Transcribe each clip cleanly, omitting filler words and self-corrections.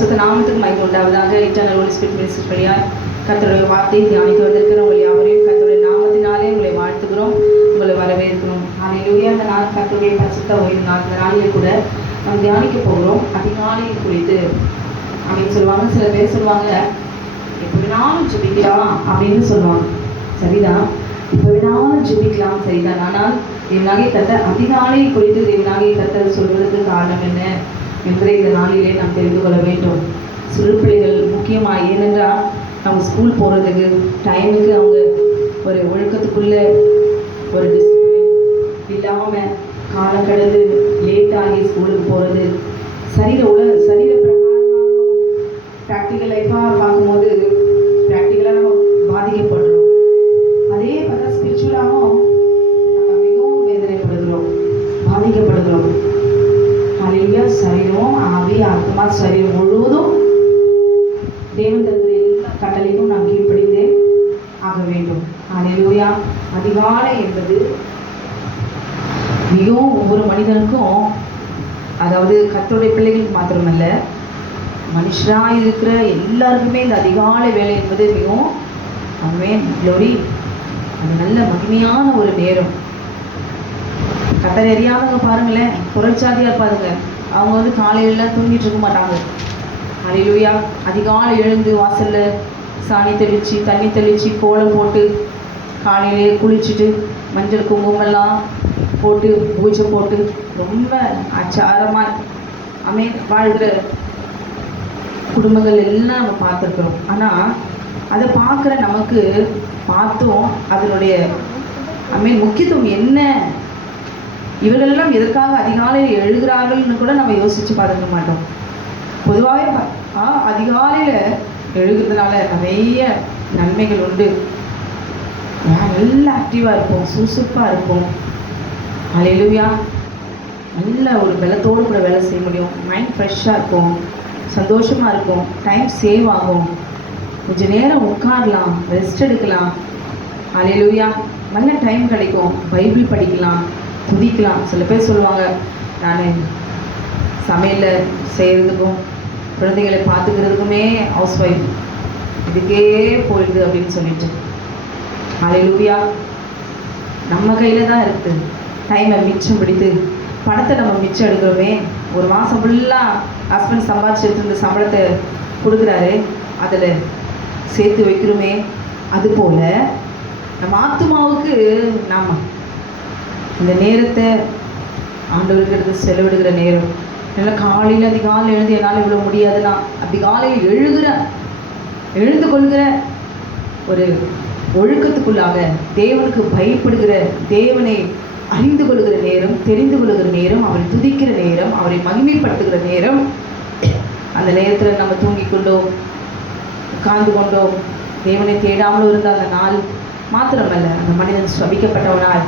பரிசுத்த நாமத்துக்கு மகிமை உண்டாவதாக. இட்டர்னல் ஹோலி ஸ்பிரிட் மினிஸ்ட்ரி வழியாய் கர்த்தருடைய வார்த்தையை தியானித்து வந்திருக்கிற உங்கள் யாவரையும் கர்த்தருடைய நாமத்தினாலே உங்களை வாழ்த்துகிறோம், உங்களை வரவேற்கிறோம். ஹல்லேலூயா. இந்த நாள் கர்த்தருடைய பரிசுத்த ஓய்வு நாள். இந்த நாளில் கூட நாம் தியானிக்க போகிறோம் அதிகாலையை குறித்து அப்படின்னு சொல்லுவாங்க. சில பேர் சொல்லுவாங்க, எப்போ வேணாலும் ஜெபிக்கலாம் அப்படின்னு சொல்லுவாங்க. சரிதான், இப்போ வேணாலும் ஜெபிக்கலாம், சரிதான். ஆனால் தேவனாகிய கர்த்தர் அதிகாலை குறித்து தேவனாகிய கர்த்தர் சொல்வதற்கு காரணம் என்ன என்பதை இந்த நாளிலே நாம் தெரிந்து கொள்ள வேண்டும். சிறு பிள்ளைகள் முக்கியமாக, ஏனென்றால் அவங்க ஸ்கூல் போகிறதுக்கு டைமுக்கு அவங்க ஒரு ஒழுக்கத்துக்குள்ள ஒரு டிசிப்ளின் இல்லாமல் காலம் கடந்து லேட்டாகி ஸ்கூலுக்கு போகிறது, சரீர பிரகாரமாக ப்ராக்டிக்கல் லைஃபாக பார்க்கும்போது ப்ராக்டிக்கலாக நம்ம பாதிக்கப்படுறோம். அதே பார்த்தா ஸ்பிரிச்சுவலாகவும் நம்ம மிகவும் வேதனைப்படுகிறோம், பாதிக்கப்படுகிறோம். ஹல்லேலூயா. சரீரம், ஆவி, ஆத்மா, சரீரம் முழுவதும் தேவன் தந்த எல்லா கட்டளைக்கும் நாம் கீழ்ப்படிந்தே ஆக வேண்டும். ஹல்லேலூயா. அதிகாலை என்பது மிகவும் ஒவ்வொரு மனிதனுக்கும், அதாவது கர்த்தருடைய பிள்ளைகளுக்கு மாத்திரமல்ல, மனுஷராக இருக்கிற எல்லாருக்குமே இந்த அதிகாலை வேலை என்பது மிகவும் க்ளோரி, அது நல்ல மகிமையான ஒரு நேரம். கத்தரை அறியாதவங்க பாருங்களேன், புரட்சாதியாக இருப்பாருங்க. அவங்க காலையிலலாம் தூங்கிட்டு இருக்க மாட்டாங்க. ஹல்லேலூயா. அதிகாலை எழுந்து வாசலில் சாணி தெளித்து தண்ணி தெளித்து கோலம் போட்டு காலையிலேயே குளிச்சுட்டு மஞ்சள் குங்குமம்லாம் போட்டு பூஜை போட்டு ரொம்ப ஆச்சாரமாக வாழ்கிற குடும்பங்கள் எல்லாம் நம்ம பார்த்துருக்குறோம். ஆனால் அதை பார்க்குற நமக்கு பார்த்தும் அதனுடைய முக்கியத்துவம் என்ன, இவர்களெல்லாம் எதற்காக அதிகாலையில் எழுகிறார்கள்னு கூட நம்ம யோசித்து பார்த்துக்க மாட்டோம். பொதுவாகவே அதிகாலையில் எழுகிறதுனால நிறைய நன்மைகள் உண்டு. நல்லா ஆக்டிவாக இருப்போம், சுறுசுறுப்பாக இருப்போம். ஹல்லேலூயா. நல்ல ஒரு பலத்தோடு கூட வேலை செய்ய முடியும், மைண்ட் ஃப்ரெஷ்ஷாக இருக்கும், சந்தோஷமாக இருக்கும், டைம் சேவ் ஆகும், கொஞ்சம் நேரம் உட்காரலாம், ரெஸ்ட் எடுக்கலாம். ஹல்லேலூயா. நல்ல டைம் கிடைக்கும், பைபிள் படிக்கலாம், துதிக்கலாம். சில பேர் சொல்லுவாங்க, நான் சமையலில் செய்கிறதுக்கும் குழந்தைகளை பார்த்துக்கிறதுக்குமே ஹவுஸ் ஒய்ஃப் இதுக்கே போயிடுது அப்படின்னு சொல்லிட்டு. ஹல்லேலூயா. நம்ம கையில் தான் இருக்குது. டைமை மிச்சம் பிடித்து பணத்தை நம்ம மிச்சம் எடுக்கிறோமே. ஒரு மாதம் ஃபுல்லாக ஹஸ்பண்ட் சம்பாதிச்சு எடுத்து சம்பளத்தை கொடுக்குறாரு, அதில் சேர்த்து வைக்கிறோமே. அதுபோல் நம்ம ஆத்துமாவுக்கு நாம் இந்த நேரத்தை ஆண்டவருக்கு எடுத்து செலவிடுகிற நேரம். நல்லா காலையில் அதிகாலை எழுந்து என்னால் இவ்வளோ முடியாதுன்னா அதிகாலையில் எழுந்து கொள்கிற ஒரு ஒழுக்கத்துக்குள்ளாக தேவனுக்கு பயப்படுகிற, தேவனை அறிந்து கொள்கிற நேரம், தெரிந்து கொள்கிற நேரம், அவரை துதிக்கிற நேரம், அவரை மகிமைப்படுத்துகிற நேரம். அந்த நேரத்தில் நம்ம தூங்கி கொண்டோ உட்கார்ந்து கொண்டோ தேவனை தேடாமலும் இருந்த அந்த நாள் மாத்திரமல்ல, அந்த மனிதன் சபிக்கப்பட்டவனால்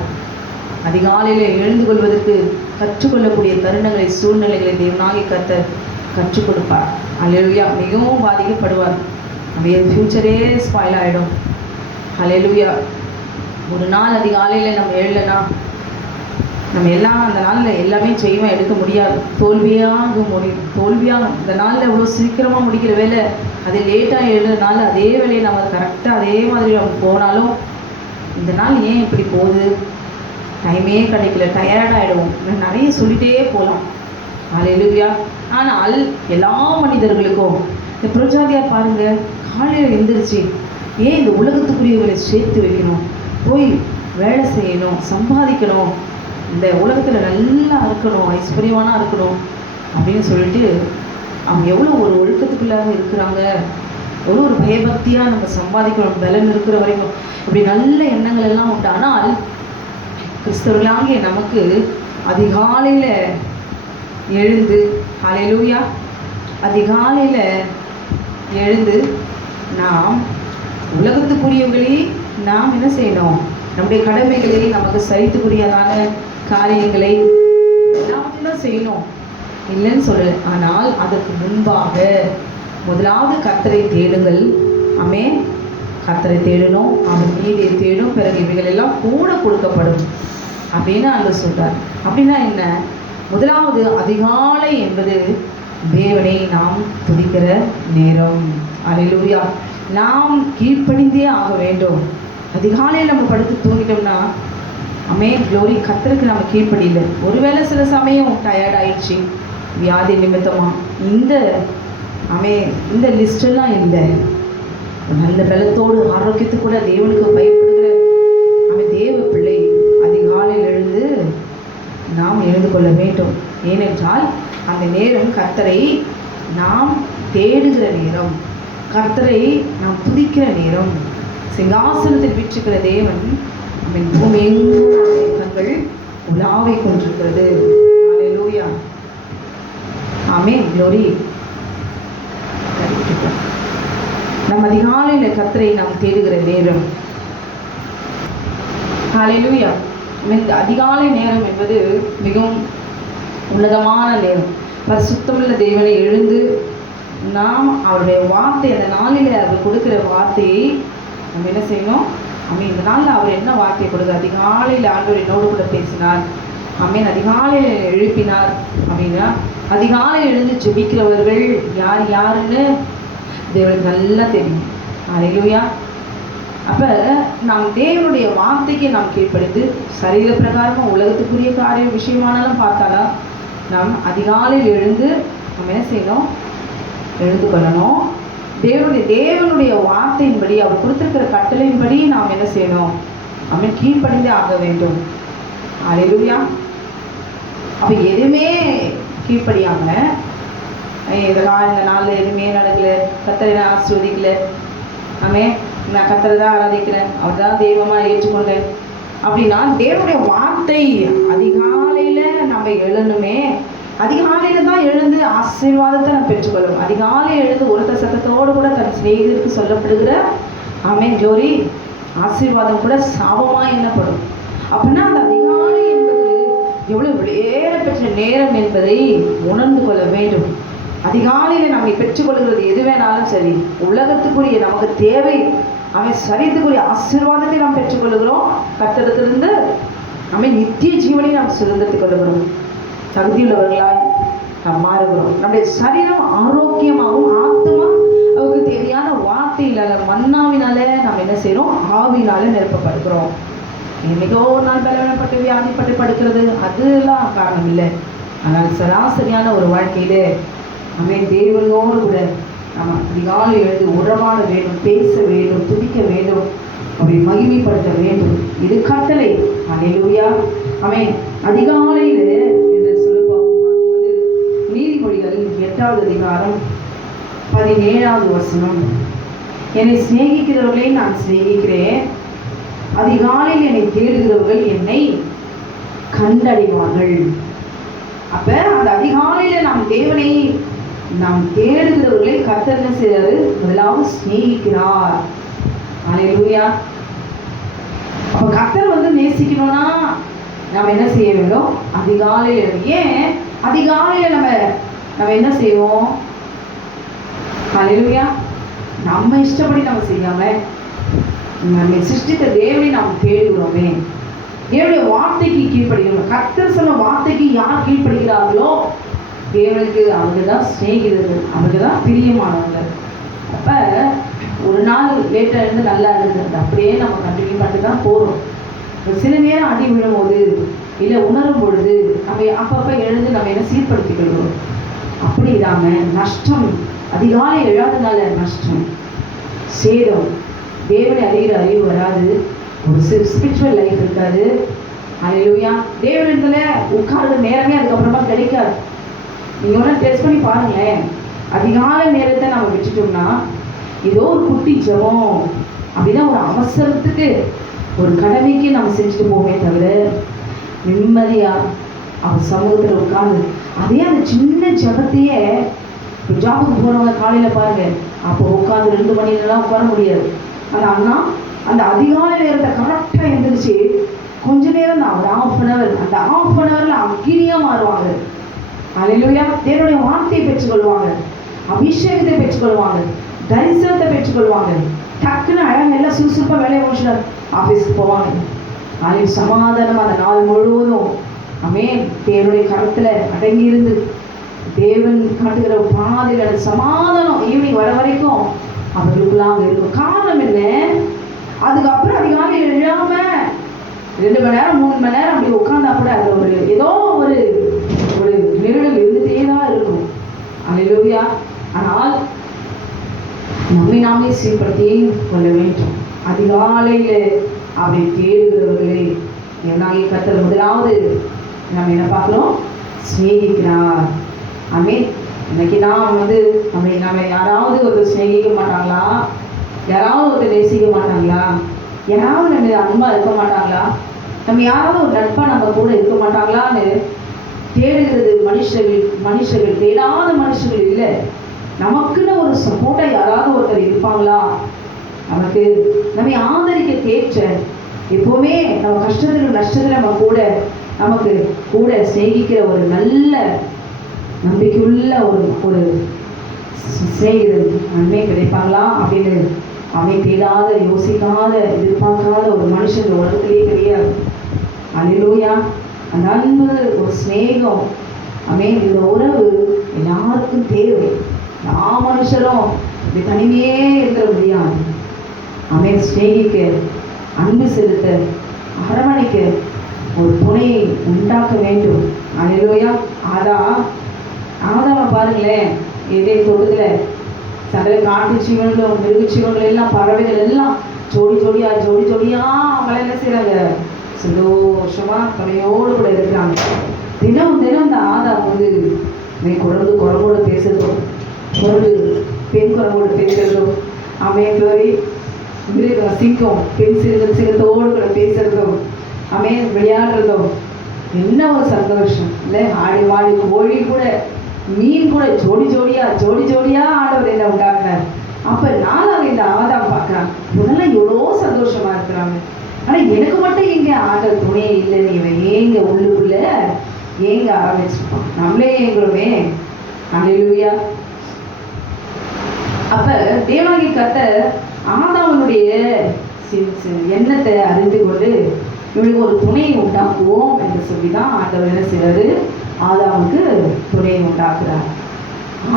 அதிகாலையில் எழுந்து கொள்வதற்கு கற்றுக்கொள்ளக்கூடிய தருணங்களை, சூழ்நிலைகளை தேவனாகிய கர்த்தர் கற்றுக் கொடுப்பார். ஹல்லேலூயா. மிகவும் பாதிக்கப்படுவார். நம்ம ஃப்யூச்சரே ஸ்பாயில் ஆகிடும். ஹல்லேலூயா. ஒரு நாள் அதிகாலையில் நம்ம எழலைன்னா நம்ம எல்லாம் அந்த நாளில் எல்லாமே செய்வோம், எடுக்க முடியாது, தோல்வியாக முடியும். இந்த நாளில் எவ்வளோ சீக்கிரமாக முடிக்கிற வேலை, அது லேட்டாக எழுதுறதுனால அதே வேலையை நம்ம கரெக்டாக அதே மாதிரி நம்ம போனாலும் இந்த நாள் ஏன் இப்படி போகுது, டைமே கிடைக்கல, டயர்டாகிடுவோம், நிறைய சொல்லிகிட்டே போகலாம். ஹல்லேலூயா. ஆனால் எல்லா மனிதர்களுக்கும் இந்த புரட்சாதியார் பாருங்கள், காலையில் எழுந்திரிச்சு ஏன் இந்த உலகத்துக்குரியவர்களை சேர்த்து வைக்கணும், போய் வேலை செய்யணும், சம்பாதிக்கணும், இந்த உலகத்தில் நல்லா இருக்கணும், ஐஸ்வர்யவானாக இருக்கணும் அப்படின்னு சொல்லிட்டு அவங்க எவ்வளோ ஒரு ஒழுக்கத்துக்குள்ளாக இருக்கிறாங்க. எவ்வளோ ஒரு பயபக்தியாக நம்ம சம்பாதிக்கணும், பலன் இருக்கிற வரைக்கும் இப்படி நல்ல எண்ணங்கள் எல்லாம் உண்டு. ஆனால் கிறிஸ்தவர்களாகிய நமக்கு அதிகாலையில் எழுந்து, ஹல்லேலூயா, அதிகாலையில் எழுந்து நாம் உலகத்துக்குரியவர்களே நாம் என்ன செய்யணும், நம்முடைய கடமைகளை, நமக்கு சரித்துக்குரியதான காரியங்களை எல்லாத்தையும் செய்யணும், இல்லைன்னு சொல்லலை. ஆனால் அதற்கு முன்பாக முதலாவது கர்த்தரை தேடுங்கள். ஆமென். கர்த்தரை தேடணும், அவர் நீதியை தேடும், பிறகு இவைகள் எல்லாம் கூட கொடுக்கப்படும் அப்படின்னு அங்கே சொல்கிறார். அப்படின்னா என்ன? முதலாவது அதிகாலை என்பது தேவனை நாம் துதிக்கிற நேரம். அல்லேலூயா. நாம் கீழ்ப்படிந்தே ஆக வேண்டும். அதிகாலையில் நம்ம படுத்து தூங்கிட்டோம்னா க்ளோரி, கர்த்தருக்கு நம்ம கீழ்ப்படியில, ஒருவேளை சில சமயம் டயர்ட் ஆயிடுச்சு, வியாதி நிமித்தமாக, இந்த லிஸ்டெல்லாம் இல்லை. நல்ல பலத்தோடு ஆரோக்கியத்து கூட தேவனுக்கு பயப்படுகிற தேவ பிள்ளை அதிகாலையில் எழுந்து நாம் எழுந்து கொள்ள வேண்டும். ஏனென்றால் அந்த நேரம் கர்த்தரை நாம் தேடுகிற நேரம், கர்த்தரை நாம் துதிக்கிற நேரம். சிங்காசனத்தில் வீற்றிருக்கிற தேவன் பூமியெங்கும் தங்கள் உலாவை கொண்டிருக்கிறது. அல்லேலூயா. ஆமென். க்ளோரி. நம் அதிகாலையில் கர்த்தரை நாம் தேடுகிற நேரம். அல்லேலூயா. அதிகாலை நேரம் என்பது மிகவும் உன்னதமான நேரம். பரிசுத்தமுள்ள தேவனை எழுந்து நாம் அவருடைய வார்த்தை, அந்த நாளில் அவர் கொடுக்கிற வார்த்தையை நம்ம என்ன செய்யணும்? இந்த நாளில் அவர் என்ன வார்த்தையை கொடுக்குற? அதிகாலையில் ஆண்டவர் என்னோடு கூட பேசினார். அதிகாலையில் எழுப்பினார் அப்படின்னா, அதிகாலையில் எழுந்து ஜெபிக்கிறவர்கள் யாருன்னு தேவனுக்கு நல்லா தெரியும். அல்லேலூயா. அப்போ நாம் தேவனுடைய வார்த்தைக்கு நாம் கீழ்ப்படிந்து சரீர பிரகாரமாக உலகத்துக்குரிய காரியம் விஷயமானாலும் பார்த்தாலும் நாம் அதிகாலையில் எழுந்து நம்ம என்ன செய்யணும்? எழுந்து கொள்ளணும். தேவனுடைய வார்த்தையின்படி, அவர் கொடுத்திருக்கிற கட்டளையின்படி நாம் என்ன செய்யணும்? கீழ்ப்படிந்தே ஆக வேண்டும். அல்லேலூயா. அப்போ எதுவுமே கீழ்ப்படியாம, இந்த நாளில் எதுவுமே நடக்கல, கர்த்தரை நான் ஆசீர்வதிக்கல, நான் கர்த்தரை தான் ஆராதிக்கிறேன், அவர் தான் தெய்வமாக ஏற்றுக்கொண்டேன் அப்படின்னா, தேவனுடைய வார்த்தை அதிகாலையில் நம்ம எழணுமே. அதிகாலையில் தான் எழுந்து ஆசீர்வாதத்தை நம்ம பெற்றுக்கொள்ளும். அதிகாலையில் எழுந்து ஒருத்த சத்தத்தோடு கூட தன் சிநேகிதருக்கு சொல்லப்படுகிற க்ளோரி ஆசீர்வாதம் கூட சாபமாக எண்ணப்படும். அப்படின்னா அந்த அதிகாலை என்பது எவ்வளவு விளையேற பெற்ற நேரம் என்பதை உணர்ந்து கொள்ள வேண்டும். அதிகாலையில் நம்மை பெற்றுக்கொள்கிறது எது வேணாலும் சரி, உலகத்துக்குரிய நமக்கு தேவை சரீரத்துக்குரிய ஆசீர்வாதத்தை நாம் பெற்றுக்கொள்ளுகிறோம். கர்த்தரிடத்திலிருந்து நித்திய ஜீவனை நாம் சுதந்திரத்துக் கொள்ளுகிறோம். தகுதியுள்ளவர்களாய் நாம் மாறுகிறோம். நம்முடைய சரீரம் ஆரோக்கியமாகவும், ஆத்மா அவருக்கு தேவையான வார்த்தையினால, மன்னாவினால நாம் என்ன செய்யறோம்? ஆவினால நிரப்பப்படுகிறோம். என்னைக்கோ ஒரு நாள் பலவீனப்பட்டு வியாதிப்பட்டு படுக்கிறது அதெல்லாம் காரணம் இல்லை. ஆனால் சராசரியான ஒரு வாழ்க்கையில தேவனோடு கூட நம்ம அதிகாலை எழுந்து உறவாட வேண்டும், பேச வேண்டும், துதிக்க வேண்டும், அப்படி மகிமைப்படுத்த வேண்டும். இது கட்டளை. அல்லேலூயா. அதிகாலையில் என்று சொல்ல பார்க்கும்போது நீதிமொழிகள் 8வது அதிகாரம் 17வது வசனம், என்னை சிநேகிக்கிறவர்களை நான் சிநேகிக்கிறேன், அதிகாலையில் என்னை தேடுகிறவர்கள் என்னை கண்டடைவார்கள். அப்ப அந்த அதிகாலையில நாம் தேவனை நாம் தேடுகிறவர்களை கர்த்தர் என்ன செய்யறாரு? முதலாவது சிநேகிக்கிறார். அல்லேலூயா. அப்ப கர்த்தர் நேசிக்கணும்னா நம்ம என்ன செய்ய வேண்டும்? அதிகாலையில். ஏன் அதிகாலையில நம்ம என்ன செய்வோம்? அல்லேலூயா. நம்ம இஷ்டப்படி நம்ம செய்யாம நம்ம சிருஷ்டித்த தேவனை நாம் தேடுகிறோமே. தேவனுடைய வார்த்தைக்கு கீழ்ப்படுகிறோம். கர்த்தர் சொன்ன வார்த்தைக்கு யார் கீழ்ப்படுகிறார்களோ தேவனுக்கு அவங்க தான் சிநேகிதர்கள், அவங்க தான் பிரியமானவங்க. அப்போ ஒரு நாள் லேட்டாக இருந்து நல்லா இருந்தது அப்படியே நம்ம கண்டினியூ பண்ணிட்டு தான் போகிறோம். சில நேரம் அடி விழும்போது இல்லை உணரும் பொழுது நம்ம அப்பப்போ எழுந்து நம்ம என்ன சீர்படுத்திக்கிடுவோம். அப்படி இல்லாமல் நஷ்டம், அதிகாலை எழாதனால நஷ்டம், சேதம், தேவனை அறிகிற அறிவு வராது, ஒரு ஸ்பிரிச்சுவல் லைஃப் இருக்காது. அல்லேலூயா. தேவனிடத்துல உட்கார்ற நேரமே அதுக்கப்புறமா கிடைக்காது. நீங்கள் ஒன்றா டெஸ்ட் பண்ணி பாருங்களேன். அதிகாலை நேரத்தை நம்ம வச்சுட்டோம்னா ஏதோ ஒரு குட்டி ஜபம் அப்படின்னா ஒரு அவசரத்துக்கு ஒரு கடமைக்கு நம்ம செஞ்சுட்டு போவோமே தவிர நிம்மதியாக அவர் சமூகத்தில் உட்கார்ந்து அதே அந்த சின்ன ஜபத்தையே ஜாபுக்கு போகிறவங்க காலையில் பாருங்கள், அப்போ உட்காந்து 2 மணி நேரம் உட்கார முடியாது. அந்த அண்ணா அந்த அதிகாலை நேரத்தை கரெக்டாக எழுந்திரிச்சு கொஞ்ச நேரம் தான், ஒரு 1/2 hour, அந்த 1/2 hourல அக்கினியாக மாறுவாங்க. அல்லேலூயா. தேவனுடைய வார்த்தையை பெற்றுக்கொள்வாங்க, அபிஷேகத்தை பெற்றுக்கொள்வாங்க, தரிசனத்தை பெற்றுக்கொள்வாங்க. டக்குன்னு அழகாக எல்லாம் சுறுசுறுப்பாக வேலையை முடிச்சுட்டு ஆஃபீஸுக்கு போவாங்க. நாளைக்கு சமாதானம் அந்த நாள் முழுவதும் தேவனுடைய கருத்தில் அடங்கி இருந்து தேவன் காட்டுகிற பாதையில சமாதானம் ஈவினிங் வர வரைக்கும் அவர்களுக்குள்ளாக இருக்கும். காரணம் என்ன? அதுக்கப்புறம் அதிகாலை எழுதாம 2 மணி நேரம் 3 மணி நேரம் அப்படி உட்கார்ந்தா கூட அது ஒரு ஏதோ ஒரு ஒரு நிழல் இருந்துட்டே தான் இருக்கும். அல்லேலூயா. ஆனால் நம்மை நாமே சீர்படுத்தி கொள்ள வேண்டும். அதிகாலையில அவரை தேடுகிறவர்களை என்னாகி கர்த்தர் முதலாவது நம்ம என்ன பார்க்கிறோம்? சிநேகிக்கிறார். ஆமென். இன்னைக்கு தான் நம்ம யாராவது ஒருத்தர் சிநேகிக்க மாட்டாங்களா? யாராவது ஒருத்தர் நேசிக்க மாட்டாங்களா? யாராவது நம்ம அன்பா இருக்க மாட்டாங்களா? நம்ம யாராவது ஒரு நட்பா நம்ம கூட இருக்க மாட்டாங்களான்னு தேடுகிறது மனுஷர்கள் தேடாத மனுஷர்கள் இல்லை. நமக்குன்னு ஒரு சப்போர்ட்டா யாராவது ஒருத்தர் இருப்பாங்களா? நமக்கு நம்மை ஆதரிக்க தேற்ற எப்பவுமே நம்ம கஷ்டத்துல நஷ்டத்துல நமக்கு கூட சிநேகிக்கிற ஒரு நல்ல நம்பிக்கையுள்ள ஒரு சிநேகிதர் நன்மை கிடைப்பாங்களா அப்படின்னு அவனை தேடாத, யோசிக்காத, எதிர்பார்க்காத ஒரு மனுஷன் இந்த உலகத்திலேயே கிடையாது. அல்லேலூயா. அந்த அன்பு, ஒரு சிநேகம், இந்த உறவு எல்லாருக்கும் தேவை. எல்லா மனுஷரும் இப்படி தனிமையே இருக்க முடியாது. சிநேகிக்க, அன்பு செலுத்த, அரவணைக்க ஒரு துணையை உண்டாக்க வேண்டும். அல்லேலூயா. ஆதாம பாருங்களேன், இதே தோட்டத்துல சகல காட்டு ஜீவன்களும் மிருக ஜீவன்கள் எல்லாம் பறவைகள் எல்லாம் ஜோடி ஜோடியா அவங்கள என்ன செய்யறாங்க? சந்தோஷமா துணையோடு கூட இருக்கிறாங்க. தினம் இந்த ஆதாம் குரங்கோட பேசுறதும், பெண் குரங்கோட பேசுறதும், சிங்கம் பெண் சிங்கத்தோடு கூட பேசுறதும், விளையாடுறதும் என்ன ஒரு சந்தோஷம் இல்லை? ஆடி வாடி கோழி கூட, மீன் கூட ஜோடியா ஆண்டவர் என்ன உண்டாக்குறார். அப்ப நாளாக இந்த ஆதாம் பார்க்கிறான், இவங்கெல்லாம் எவ்வளோ சந்தோஷமா இருக்கிறாங்க. ஆனா எனக்கு மட்டும் எங்க ஆண்டவர் துணையே இல்லைன்னு இவன் ஏங்க உள்ளுக்குள்ள ஏங்க ஆரம்பிச்சிருப்பான். நம்மளே ஏங்குறோமே. அல்லேலூயா. அப்ப தேவாகி கர்த்தர் ஆதாமுடைய எண்ணத்தை அறிந்து கொண்டு இவனுக்கு ஒரு துணையை உண்டாக்குவோம் என்று சொல்லிதான் ஆண்டவர் என்ன செய்யறாரு? ஆதாமுக்கு துணையை உண்டாக்குறார்.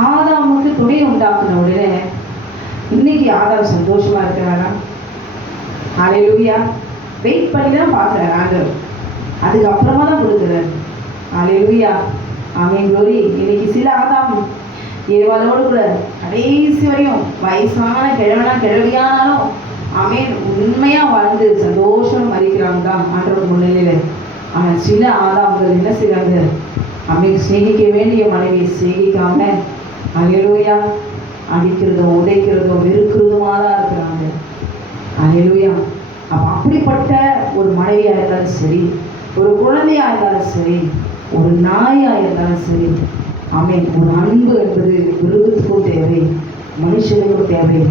ஆதாமுக்கு துணையை உண்டாக்குன உடனே இன்னைக்கு ஆதாம் சந்தோஷமா இருக்கிறாரா? அல்லேலூயா. வெயிட் பண்ணி தான் பார்க்கிறார் ஆண்டவர், அதுக்கப்புறமா தான் கொடுக்குறாரு. அல்லேலூயா. ஆமென். க்ளோரி. இன்னைக்கு சில ஆதாம் ஏவாளோடு கூட கடைசி வரையும் வயசான கிழவியானாலும் உண்மையா வாழ்ந்து சந்தோஷம் மறிக்கிறாங்க தான் ஆண்டவர் முன்னிலையில. ஆனா சில ஆதாம்கள் என்ன செய்றாங்க? சிநேகிக்க வேண்டிய மனைவியை சிநேகிக்காம அல்லேலூயா அடிக்கிறதும் உதைக்கிறதும் வெறுக்கிறதுமா தான் இருக்கிறாங்க. அல்லேலூயா. அப்படிப்பட்ட ஒரு மனைவியா இருந்தாலும் சரி, ஒரு குழந்தையா இருந்தாலும் சரி, ஒரு நாயா இருந்தாலும் சரி, ஒரு அன்பு என்பது மிருகத்துக்கும் தேவை, மனுஷனுக்கும் தேவை.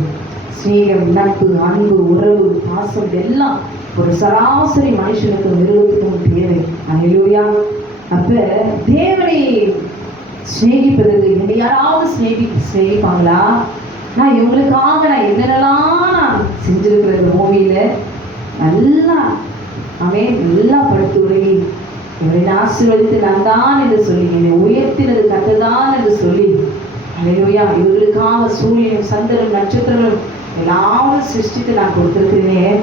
ஸ்நேகம், நட்பு, அன்பு, உறவு, பாசம் எல்லாம் ஒரு சராசரி மனுஷனுக்கு மிருகத்துக்கும் தேவை. அல்லேலூயா. அப்ப தேவனை சிநேகிப்பதற்கு என்னை யாராவது சிநேகிப்பாங்களா? நான் இவங்களுக்காக நான் என்னென்னலாம் நான் செஞ்சிருக்கிறது பூமியில நல்லா நல்லா படுத்து உறங்கி இவரை ஆசீர்வதித்து நான் தான் என்று சொல்லி, என்னை உயர்த்தினது கர்த்தர்தான் என்று சொல்லி, அல்லேலூயா, இவர்களுக்காக சூரியனும் சந்திரனும் நட்சத்திரங்களும் எல்லாரும் சிருஷ்டித்து நான் கொடுத்திருக்கிறேன்.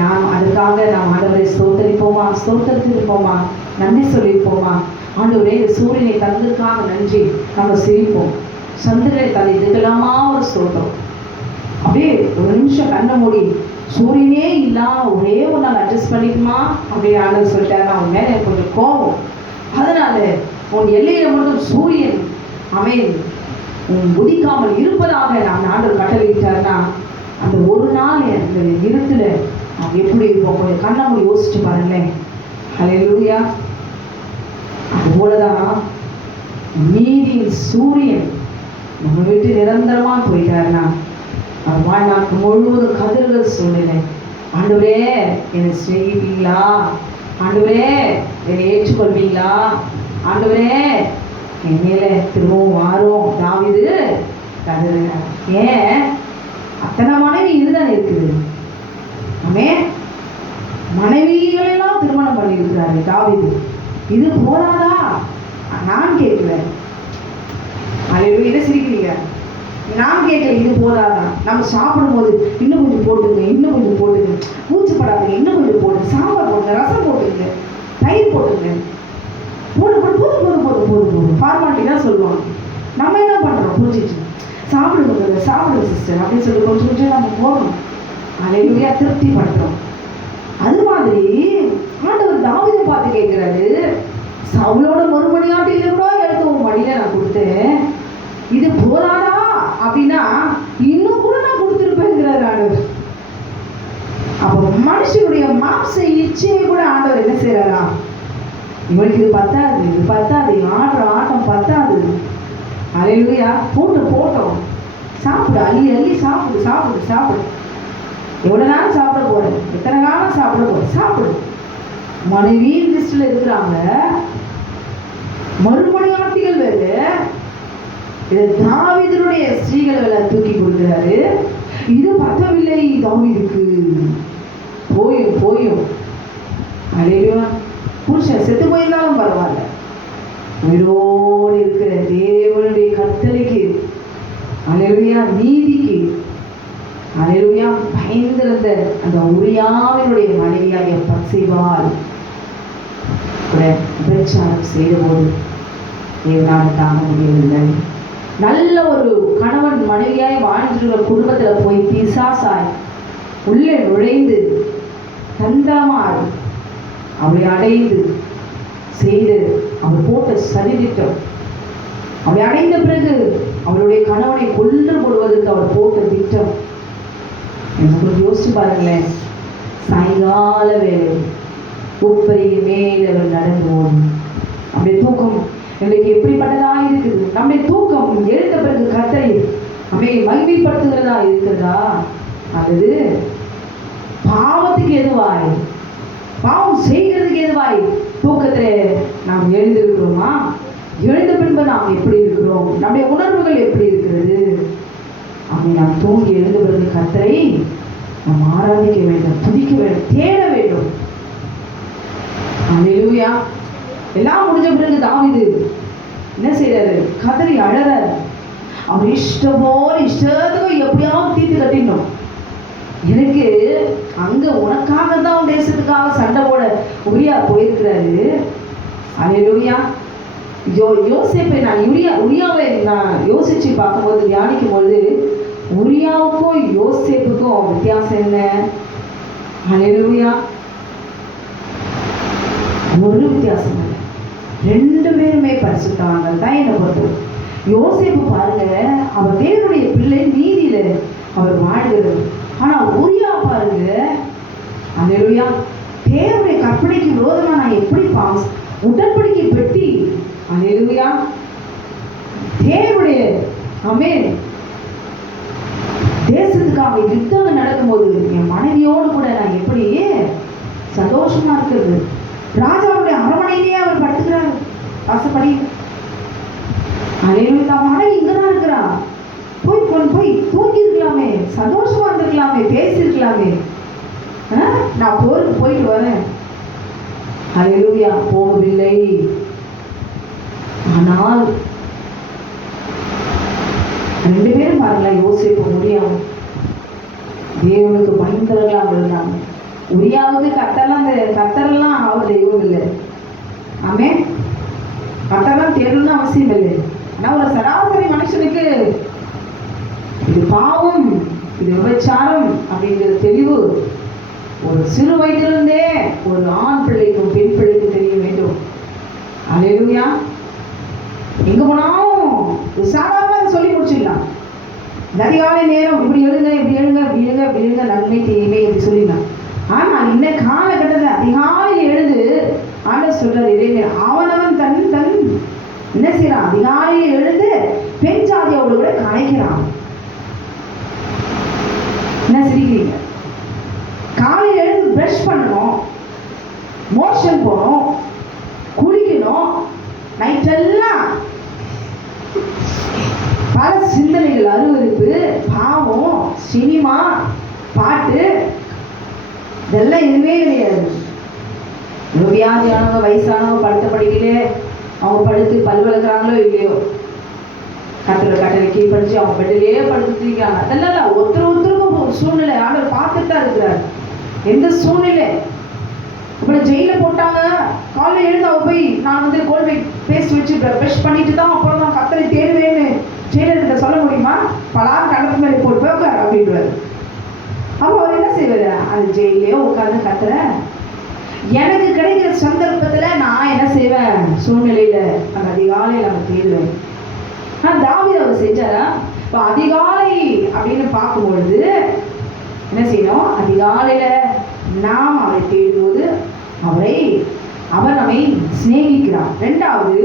நாம் அதுக்காக நாம் ஆண்டவரை ஸ்தோத்தரித்திருப்போமா, நன்றி சொல்லியிருப்போமா? ஆண்டவரே, இந்த சூரியனை தந்ததுக்காக நன்றி. நம்ம சிரிப்போம். சந்திரனை தந்தை இதுக்கெல்லாமா ஒரு ஸ்தோத்திரம். அப்படியே ஒரு நிமிஷம் கண்ணை மூடி, சூரியனே இல்லாம ஒரே ஒரு நாள் அட்ஜஸ்ட் பண்ணிக்குமா அப்படின்னு ஆண்டவர் சொல்லிட்டாரு. அவன் மேலே எனக்கு கொஞ்சம் கோபம். அதனால உன் எல்லையில மட்டும் சூரியன் உதிக்காமல் இருப்பதாக நான் ஆண்டவர் கட்டளையிட்டாருன்னா, அந்த ஒரு நாள் அந்த இருட்டுல நாம் எப்படி இருப்போம்? கொஞ்சம் கண்ணை மூடி யோசிச்சு பாருங்களேன். அல்லேலூயா. அதுபோலதான் நீதியின் சூரியன் நம்ம விட்டு நிரந்தரமா போயிட்டாருன்னா, அவர் வாழ்நாளுக்கு முழுவதும் கதிர்கள் சூழ்நிலை. ஆண்டவரே, என்னை சிநேகிப்பீங்களா? ஆண்டவரே, என்னை ஏற்றுக்கொள்வீங்களா? ஆண்டவரே, என் மேல திரும்பவும் வாரும் தாவீது கதறுகிறார். ஏன் அத்தனை மனைவி இதுதான் இருக்குது? மனைவிகளெல்லாம் திருமணம் பண்ணியிருக்கிறாரு தாவீது. இது போதாதா? நான் கேட்கிறேன், நான் கேட்கல, இது போதாதான். நம்ம சாப்பிடும்போது இன்னும் கொஞ்சம் போட்டுங்க, இன்னும் கொஞ்சம் போட்டுங்க, மூச்சுப்படாதுங்க, இன்னும் கொஞ்சம் போடுங்க, சாம்பார் போடுங்க, ரசம் போட்டுங்க, தயிர் போட்டுங்க, போடு போடு போதும் போதும் போதும் போதும் போதும் ஃபார்மாலிட்டி தான் சொல்லுவாங்க. நம்ம என்ன பண்ணுறோம்? புரிஞ்சிச்சு, சாப்பிடுங்க சாப்பிடுங்க சிஸ்டர் அப்படின்னு சொல்லி கொஞ்சம் கொஞ்சம் நம்ம போடணும். அல்லேலூயா, திருப்தி படுத்துறோம். அது மாதிரி ஆண்டவர் தாவீதை பார்த்து கேட்கிறாரு, சவுலோட மறுமணியாட்டில கூட எடுத்து உன் மடியில நான் கொடுத்தேன், இது போதாதா அப்படின்னா இன்னும் கூட நான் கொடுத்துருப்பேங்கிறாரு ஆண்டவர். அப்போ மனுஷனுடைய மாம்ச இச்சையை கூட ஆண்டவர் என்ன செய்யறாரா? இவனுக்கு இது பத்தாது, இது பத்தாது, ஆடுற ஆட்டம் பத்தாது, அல்லேலூயா, போட்டோம், சாப்பிடு, அள்ளி அள்ளி சாப்பிடு சாப்பிடு சாப்பிடு, எவ்வளவு நேரம் சாப்பிட போறேன், எத்தனை காலம் சாப்பிட போறேன், சாப்பிடு. மனைவியின் லிஸ்ட்ல இருக்கிறாங்க, மறுமணியாட்டிகள் வேறு, இதை தாவீதுடைய ஸ்திரீகள் வேலை தூக்கி கொடுக்கிறாரு. இது பத்தவில்லை தாவீதுக்கு, போயும் அல்லேலூயா, புருஷன் செத்து போயிருந்தாலும் பரவாயில்ல, உயிரோடு இருக்கிற தேவனுடைய கட்டளைக்கு, அல்லேலூயா, நீதிக்கு, அல்லேலூயா, பயந்திருந்த அந்த உரியாவினுடைய மனைவியாகிய பத்சேபாள் கூட பிரச்சாரம் செய்தபோது தேவனால் தாங்க முடியவில்லை. நல்ல ஒரு கணவன் மனைவியாய் வாழ்ந்துருக்கிற குடும்பத்துல போய் பிசாசாய் உள்ளே நுழைந்து தந்திரமாய் அவளை அடைந்து செய்து அவர் போட்ட சதித்திட்டம், அவளை அடைந்த பிறகு அவளுடைய கணவனை கொன்று போடுவதற்கு அவர் போட்ட திட்டம், எனக்கு யோசிச்சு பாருங்களேன். சாயங்கால வேலை உப்பரியின் மேல் அவர் நடந்து போகும். நம்முடைய தூக்கம் எங்களுக்கு எப்படிப்பட்டதா இருக்குது? நம்முடைய தூக்கம் எழுந்த பிறகு கர்த்தரை நம்மை மகிமைப்படுத்துகிறதா இருக்கிறதா, அல்லது பாவத்துக்கு எதுவாய், பாவம் செய்கிறதுக்கு எதுவாய் தூக்கத்திலே நாம் எழுந்திருக்கிறோமா? எழுந்த பின்பு நாம் எப்படி இருக்கிறோம்? நம்முடைய உணர்வுகள் எப்படி இருக்கிறது? அப்படி நாம் தூங்கி எழுந்த பிறகு கர்த்தரை நாம் ஆராதிக்க வேண்டும், துதிக்க வேண்டும், தேட வேண்டும். அல்லேலூயா. எல்லாம் முடிஞ்ச பிறகு தாவீது என்ன செய்யறாரு? கதறி அழறாரு. அவர் இஷ்டத்துக்கும் எப்படியாவது தீர்த்து கட்டிடணும். எனக்கு அங்க உனக்காக தான் தேசத்துக்காக சண்டை போட உரியா போயிருக்கிறாரு. அல்லேலூயா. யோசேப்பை நான் உரியாவை நான் யோசிச்சு பார்க்கும்போது, தியானிக்கும் பொழுது, உரியாவுக்கும் யோசேப்புக்கும் வித்தியாசம் என்ன? அல்லேலூயா. ஒரு வித்தியாசம் இல்லை, ரெண்டு பேருமே பரிசுத்தவான்கள் தான் என்னை பொறுத்தவரை. யோசேப்பு பாருங்க, அவர் தேவனுடைய பிள்ளை, நீதியில அவர் வாழ்கிறது. ஆனா உரியா பாருங்க, அல்லேலூயா, தேவனுடைய கற்பனைக்கு விரோதமா நான் எப்படி உடன்படிக்கை பெட்டி, அல்லேலூயா, தேவனுடைய ஆமென் தேசத்துக்காக யுத்தம் நடக்கும்போது என் மனைவியோடு கூட நான் எப்படி சந்தோஷமா இருக்கிறது. ராஜாவுடைய அரண்மனையிலேயே அவர் படுத்துக்கிறார் ஆசைப்படி. அல்லேலூயா. மனைவி இங்கதான் இருக்கிறா, போய் தூங்கி இருக்கலாமே, சந்தோஷமா இருந்திருக்கலாமே, பேசியிருக்கலாமே, நான் போருக்கு போயிட்டு வரேன். அல்லேலூயா. போகவில்லை. ஆனால் ரெண்டு பேரும் பாருங்களா, யோசிப்பு முடியாம தேவனுக்கு பயந்தவர்களாக இருந்தாங்க. உரியாவது கத்தரெல்லாம் அவர் தெய்வம் இல்லை. ஆமே, கத்தரெல்லாம் தேடணும்னு அவசியம் இல்லை. ஆனா ஒரு சராசரி மனுஷனுக்கு இது பாவம், இது விபச்சாரம் அப்படிங்கிற தெளிவு ஒரு சிறு வயதிலிருந்தே ஒரு ஆண் பிள்ளைக்கும் பெண் பிள்ளைக்கும் தெரிய வேண்டும். அல்லேலூயா. எங்க போனாலும் சாதாரண சொல்லி முடிச்சிடலாம். அதிகாலை நேரம் இப்படி எழுங்க, இப்படி எழுங்க, இப்படி எழுங்க, இப்படி எழுங்க, நன்மை தீமை இப்படி சொல்லிடலாம். ஆனால் இந்த காலகட்டத்தில் அதிகாலையில் எழுந்து ஆண்டவர் சொல்றாரு, இறைவன் அவனவன் தன் என்ன செய்யறான்? அதிகாலையில் எழுந்து பெண் ஜாதியோடு கூட கலைக்கிறான். என்ன சிரிக்கிறீங்க? காலையில் எழுந்து பிரஷ் பண்ணணும், மோஷன் போகணும், குளிக்கணும், நைட்டெல்லாம் பல சிந்தனைகள், அருவருப்பு, பாவம், சினிமா, பாட்டு, இதெல்லாம் எதுவுமே கிடையாது. வியாதியானவங்க, வயசானவங்க படுத்த படிக்கலே அவங்க படுத்து பல் வளர்க்குறாங்களோ இல்லையோ, கர்த்தரோட கட்டளை கீழ்ப்படிச்சு அவங்க பெட்டிலேயே படுத்துக்கிறாங்க. அதெல்லாம் இல்லை, ஒருத்தருக்கும் ஒரு சூழ்நிலை ஆண்டவர் பார்த்துட்டு தான் இருக்கிறார். எந்த சூழ்நிலை இப்படி ஜெயிலில் போட்டாங்க, காலையில் எழுந்து அவ போய் நான் வந்து கோல்வை பேஸ்ட் வச்சு ப்ரஷ் பண்ணிட்டு தான் அப்புறம் நான் கர்த்தரை தேடுவேன்னு ஜெயிலர்கிட்ட சொல்ல முடியுமா? பலார் கடத்து மேலே போட்டு உட்கார் அப்படின்றாரு. அப்போ அவர் என்ன செய்வார்? அது ஜெயிலே உட்காந்து கத்துற எனக்கு கிடைக்கிற சந்தர்ப்பத்தில் நான் என்ன செய்வேன்? சூழ்நிலையில் அந்த அதிகாலையில் நம்ம தேடுவேன். தாவீது அவர் செஞ்சாரா? இப்போ அதிகாலை அப்படின்னு பார்க்கும்பொழுது என்ன செய்யணும்? அதிகாலையில நாம் அவரை தேடும்போது அவர் நம்மை சிநேகிக்கிறார். ரெண்டாவது,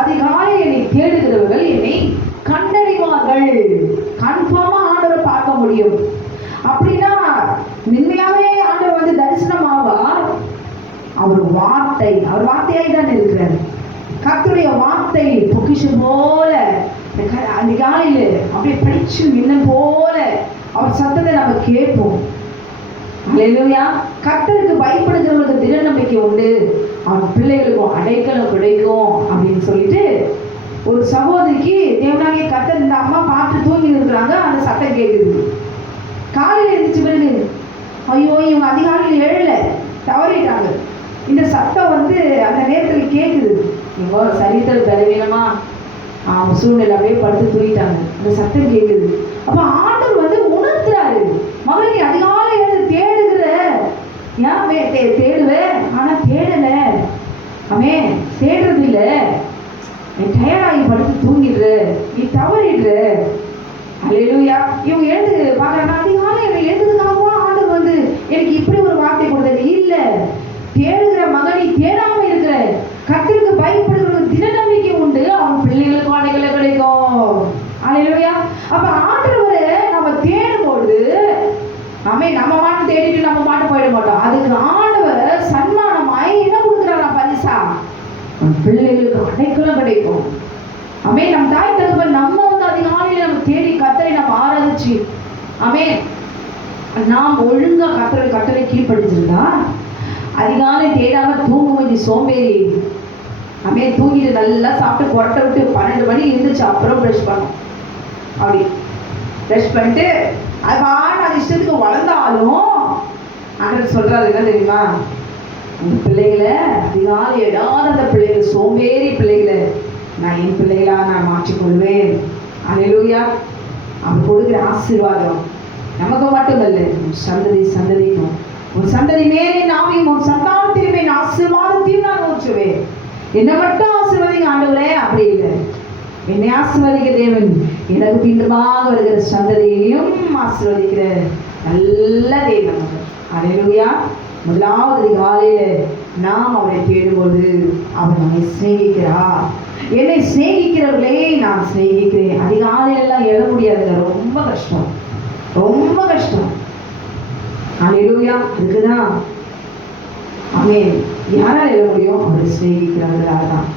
அதிகாலை என்னை தேடுகிறவர்கள் என்னை கண்டறிவார்கள். கன்ஃபார்மா ஆண்டவரை பார்க்க முடியும். அப்படின்னா உண்மையாவே ஆண்டவர் வந்து தரிசனம் ஆவார். அவர் வார்த்தையாய் தான் இருக்கிறார். கர்த்தருடைய வார்த்தை பொக்கிஷம் போல அதிகாலையில அப்படியே படிச்சு மின்னல் போல அவர் சத்தத்தை நம்ம கேட்போம். அல்லேலூயா. கர்த்தருக்கு பயப்படுகிறவர்களுக்கு திட நம்பிக்கை உண்டு, அவன் பிள்ளைகளுக்கும் அடைக்கலம் கிடைக்கும் அப்படின்னு சொல்லிட்டு ஒரு சகோதரிக்கு தேவனாகிய கர்த்தர், இந்த அம்மா பார்த்து தூங்கி இருக்கிறாங்க, அந்த சத்தம் கேட்குது. காலையில் எழுந்திரிச்சு பிறகு ஐயோ இவங்க அதிகாலையில் எழல, தவறிட்டாங்க. இந்த சத்தம் வந்து அந்த நேரத்தில் கேட்குது. இவங்க சரித்தல் பலவீனமா அவங்க சூழ்நிலை அப்படியே படுத்து தூங்கிட்டாங்க. அந்த சத்தம் கேட்குது. அப்ப ஆண்டவர் வந்து உணர்த்துறாரு, மகனே நீ அதிகாலை எழுந்து தேடுகிற, ஏன் தேடுவேன் ஆனா தேடல, அவன் தேடுறது இல்லை, நீ டயர்டாகி படுத்து தூங்கிடுற, நீ தவறிடுற. அல்லேலூயா. இவங்க எழுந்து பார்க்குறாங்க, அதிகாலை என்னை எழுதுக்காகவா ஆண்டவர் வந்து எனக்கு இப்படி ஒரு வார்த்தை கொடுத்தது இல்லை. தேடுகிற மகனி தேடாம இருக்கிற, கர்த்தருக்கு பயப்படுகிற தின நம்பிக்கை உண்டு, அவன் பிள்ளைகளுக்கும் அடைக்கலை கிடைக்கும். அல்லேலூயா. அப்ப ஆண்டவரை நம்ம தேடும்போது நம்ம மாட்டு தேடிட்டு நம்ம மாட்டு போயிட மாட்டோம். அதுக்கு ஆண்டவர் சன்மானமாய் என்ன கொடுக்குறாங்க? பரிசா பிள்ளைகளுக்கு அடைக்கலம் கிடைக்கும். நம்ம தாய் தகப்பன் நம்ம வந்து அதிகாலையில் நம்ம தேடி கர்த்தரை நம்ம ஆராதிச்சு நாம் ஒழுங்கா கர்த்தரை கட்டளை கீழ்படிச்சிருந்தா அதிகாலை தேடாம தூங்குவது சோம்பேறி. தூங்கிட்டு நல்லா சாப்பிட்டு புரட்ட விட்டு 12 மணி இருந்துச்சு அப்புறம் ப்ரஷ் பண்ணோம். அப்படி ப்ரஷ் பண்ணிட்டு அது இஷ்டத்துக்கு வளர்ந்தாலும் ஆண்டவர் சொல்றாரு என்ன தெரியுமா? உங்க பிள்ளைகளை அதிகாலை எடாத அந்த பிள்ளைகள், சோம்பேறி பிள்ளைகளை நான் என் பிள்ளைகளா நான் மாற்றிக்கொள்வேன். அல்லேலூயா. அவர் கொடுக்குற ஆசீர்வாதம் நமக்கு மட்டுமல்ல, சந்ததிக்கும் ஒரு சந்ததி மேலே நாமையும் ஒரு சந்தானத்தின் மேல் ஆசீர்வாதத்தையும் நான் ஊற்றுவேன். என்னை மட்டும் ஆசீர்வதிங்க ஆண்டவரே, அப்படி இல்லை, என்னை ஆசீர்வதிக்க தேவன் எனக்கு பின்னமாக வருகிற சந்ததியையும் ஆசீர்வதிக்கிற நல்ல தேவன். அல்லேலூயா. முதலாவது அதிகாலையில நாம் அவரை தேடும்போது அவர் நம்மை சிநேகிக்கிறார். என்னை சிநேகிக்கிறவர்களே நான் சிநேகிக்கிறேன். அதிகாலையெல்லாம் எழ முடியாதுங்க, ரொம்ப கஷ்டம், ரொம்ப கஷ்டம். அல்லேலூயா. அதுக்குதான் யாரால் எழ முடியும்? அவரை சிநேகிக்கிறவர்களாக தான்,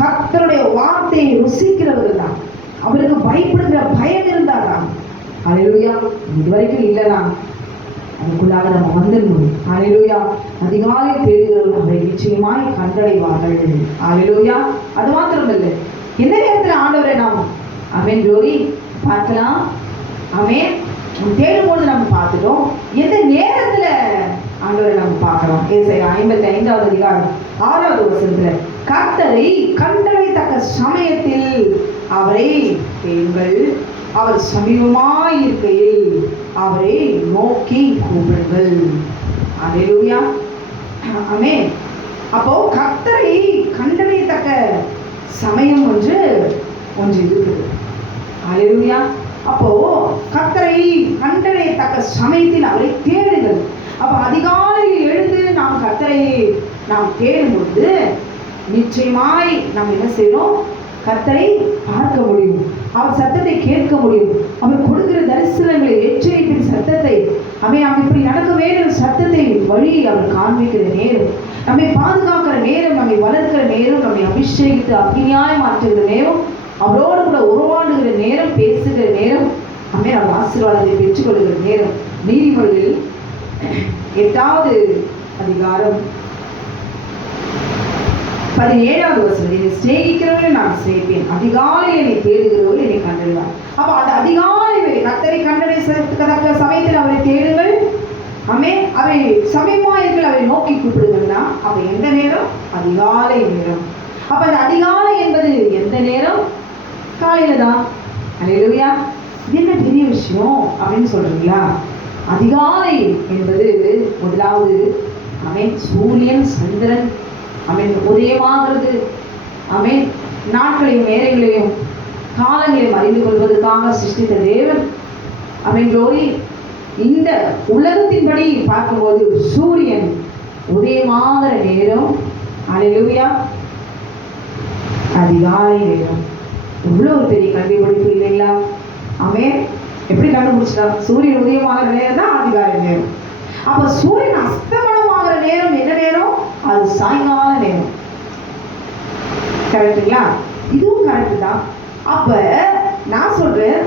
கர்த்தருடைய வார்த்தையை ருசிக்கிறவர்கள் தான், அவருக்கு பயப்படுகிற பயம் இருந்தாதான். அல்லேலூயா. இதுவரைக்கும் இல்லைதான், அதுக்குள்ளாக நம்ம வந்துடணும். அல்லேலூயா. அதிகாலை தேடுகிறவர்கள் அவரை நிச்சயமாய் கண்டடைவார்கள். அல்லேலூயா. அது மாத்திரமில்லை, எந்த நேரத்தில் ஆண்டவரை நாம் ஜோடி பார்க்கலாம். தேடும்போது நம்ம பார்த்துட்டோம். எந்த நேரத்துல ஆண்டவரை நம்ம பார்க்கலாம்? ஏசாயா 55வது அதிகாரம் 6வது வசனத்துல, கர்த்தரை கண்டடைத்தக்க சமயத்தில் அவரை தேடுங்கள், அவர் சமீபமாய் இருக்கையில் அவரை நோக்கி கூப்பிடுங்கள். அல்லேலூயா. அப்போ கர்த்தரை கண்டடையத்தக்க சமயம் ஒன்று இருக்குது. அல்லேலூயா. அப்போ கர்த்தரை கண்டடையத்தக்க சமயத்தில் அவரை தேடுங்கள். அப்போ அதிகாலையில் எழுந்து நாம் கர்த்தரை நாம் தேடும்போது நிச்சயமாய் நாம் என்ன செய்யணும்? கர்த்தரை பார்க்க முடியும், அவர் சத்தத்தை கேட்க முடியும், அவர் கொடுக்கிற தரிசனங்களை, எச்சரிப்பின் சத்தத்தை, நாம் இப்படி நடக்க வேண்டிய சத்தத்தை வழி அவர் காண்பிக்கிற நேரம், நம்மை பாதுகாக்கிற நேரம், நம்மை வளர்க்கிற நேரம், நம்மை அபிஷேகித்து அக்னியாய் மாற்றுகிற நேரம், அவரோடு கூட உருவாடுகிற நேரம், பேசுகிற நேரம், அவர் ஆசீர்வாதத்தை பெற்றுக்கொள்கிற நேரம். நீதிமொழிகளில் 8வது அதிகாரம் 17வது வசனம், என்னை சிநேகிக்கிறவர்களை நான் சிநேகிப்பேன், அதிகாலையில் என்னை தேடுகிறவர்கள் என்னை கண்டறிவார். அப்ப அந்த அதிகாலை வேலை கர்த்தரை கண்டறியத்தக்க சமயத்தில் அவரை தேடுங்கள். ஆமே, அவை சமயமாயிருங்கள், அவரை நோக்கி கூப்பிடுங்கன்னா அப்ப எந்த நேரம்? அதிகாலை நேரம். அப்ப அந்த அதிகாலை என்பது எந்த நேரம்? காலையில தான். அல்லேலூயா. இது என்ன பெரிய விஷயம் அப்படின்னு சொல்றீங்களா? அதிகாலை என்பது முதலாவது அவன் சூரியன் சந்திரன் அவன் உதயமாகிறது. அவன் நாட்களையும் நேரங்களையும் காலங்களையும் அறிந்து கொள்வதற்காக சிருஷ்டித்த தேவன். அவன் ஜோடி இந்த உலகத்தின்படி பார்க்கும்போது சூரியன் உதயமாகிற நேரம் அல்லேலூயா அதிகாலை நேரம். இவ்வளோ ஒரு பெரிய கல்வி படிப்பு இல்லைங்களா? அவன் எப்படி கண்டுபிடிச்சா? சூரியன் உதயமாகிற நேரம் தான் அதிகாலை நேரம். அப்ப சூரியன் அஸ்தமனமாகிற நேரம் என்ன நேரம்? அது சாயங்கால நேரம். கரெக்டுங்களா? இதுவும் கரெக்டு தான். அப்ப நான் சொல்றேன்,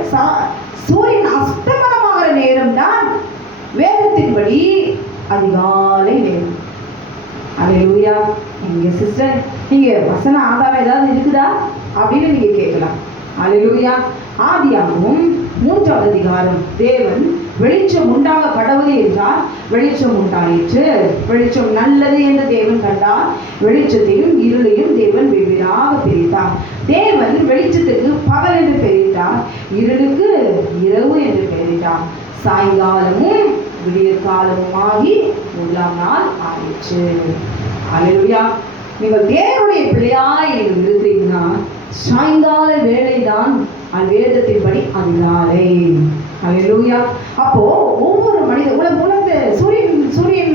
சூரியன் அஸ்தமனமாகிற நேரம் தான் வேதத்தின்படி அதிகாலை நேரம். அல்லேலூயா. நீங்க சிஸ்டர், நீங்க வசன ஆதாரம் ஏதாவது இருக்குதா அப்படின்னு நீங்க கேட்கலாம். அல்லேலூயா. ஆதியாகமம் 3வது அதிகாரம், தேவன் வெளிச்சம் உண்டாக கடவுளே என்றார், வெளிச்சம் உண்டாயிற்று. வெளிச்சம் நல்லது என்று தேவன் கண்டார். வெளிச்சத்தையும் இருளையும் தேவன் வெவ்வேறாக பிரித்தார். தேவன் வெளிச்சத்துக்கு பகல் என்று பெயரிட்டார், இருளுக்கு இரவு என்று பெயரிட்டார். சாயங்காலமும் விடியற் காலமுமாகி 1ஆம் நாள் ஆயிற்று. அல்லேலூயா. நீங்கள் தேவனுடைய பிள்ளையாய் நீங்கள் இருக்கிறீங்கன்னா சாயங்கால வேலைதான் வேதத்தின்படி அதிகாலை. அல்லேலூயா. அப்போ ஒவ்வொரு மனித உலக சூரியன்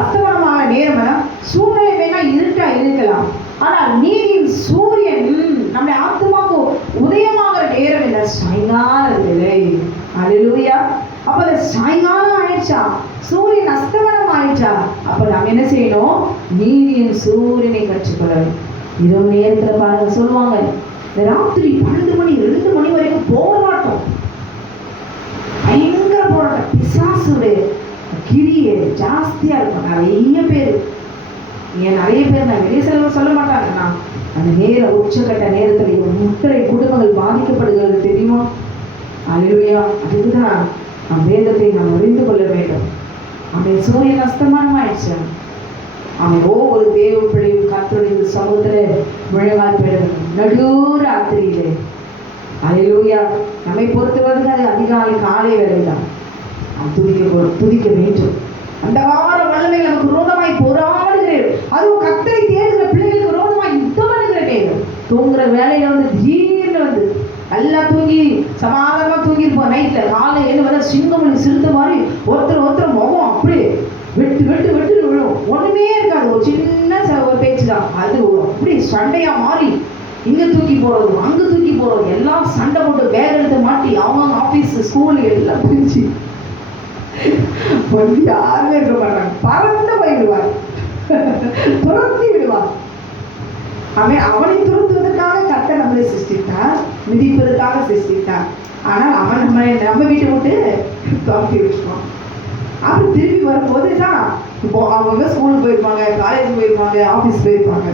அஸ்தமனமான நேரம் சூழ்நிலை வேணா இருட்டா இருக்கலாம், ஆனால் நீரின் சூரியன் நம்முடைய ஆத்மாக்கு உதயமாகிற நேரம் என்ன? சாயங்கால வேலை. அல்லேலூயா. அப்ப அந்த சாயங்காலம் ஆயிடுச்சா, சூரியன் அஸ்தமனம் ஆயிடுச்சா, அப்ப நாம் என்ன செய்யணும்? நீரின் சூரியனை கற்றுக்கொள்ளணும். இரவு நேரத்துல பாருங்க சொல்லுவாங்க, ராத்திரி 12 மணி 2 மணி வரைக்கும் போராட்டம், பயங்கர போராட்டம், பிசாசுடைய கிரியை ஜாஸ்தியா இருக்கும். நிறைய பேர் நான் வெளியே சொல்ல மாட்டாங்க. அந்த நேர உச்சக்கட்ட நேரத்துல முத்திரை குடும்பங்கள் பாதிக்கப்படுகிறது தெரியுமா? அல்லேலூயா. அதுக்குதான் நம் வேதத்தை நாம் அறிந்து கொள்ள வேண்டும். அவன் சூரியன் அஸ்தமனம் ஆயிடுச்சு. அவன் ஒவ்வொரு தேவ பிள்ளையும் கர்த்தருடைய சமூகத்துல விழவாய் பெறும் நடுராத்திரியிலே. அல்லேலூயா. நம்மை பொறுத்தவரைக்கும் அது அதிகாலை காலை வேலை தான். துதிக்க வேண்டும். அந்த வார வல்லமை நமக்கு விரோதமாய் போராடுகிறேன். அதுவும் கர்த்தரை தேடுகிற பிள்ளைகளுக்கு விரோதமாய் யுத்தம் பண்ணுகிறேன். தூங்குற வேலையில திடீர்னு நல்லா தூங்கி சமாதானமா தூங்கிருப்போம். நைட்ல காலை எழுந்து சிங்கமணி சிறுத்த மாதிரி ஒருத்தர் முகம் அப்படியே வெட்டு விழும். ஒண்ணுமே இருக்காது, ஒரு சின்ன ஒரு பேச்சு தான். அது அப்படி சண்டையா மாறி இங்க தூக்கி போறது அங்க தூக்கி போறது, எல்லாம் சண்டை போட்டு பேக் எடுத்து மாட்டி அவங்க ஆபீஸ் ஸ்கூல் எல்லாம் பிரிச்சு யாருமே இருக்க மாட்டாங்க. பறந்து போயிடுவார், துரத்தி விடுவார். அவனை துரத்துவதற்காக கர்த்தர் நம்மளை சிருஷ்டித்தார், மிதிப்பதற்காக சிருஷ்டித்தார். ஆனால் அவன் நம்ம வீட்டை விட்டு துரத்தி விட்டுருவான். அப்புறம் திரும்பி வரும்போது தான் இப்போ அவங்க ஸ்கூலுக்கு போயிருப்பாங்க, காலேஜ் போயிருப்பாங்க, ஆஃபீஸ் போயிருப்பாங்க.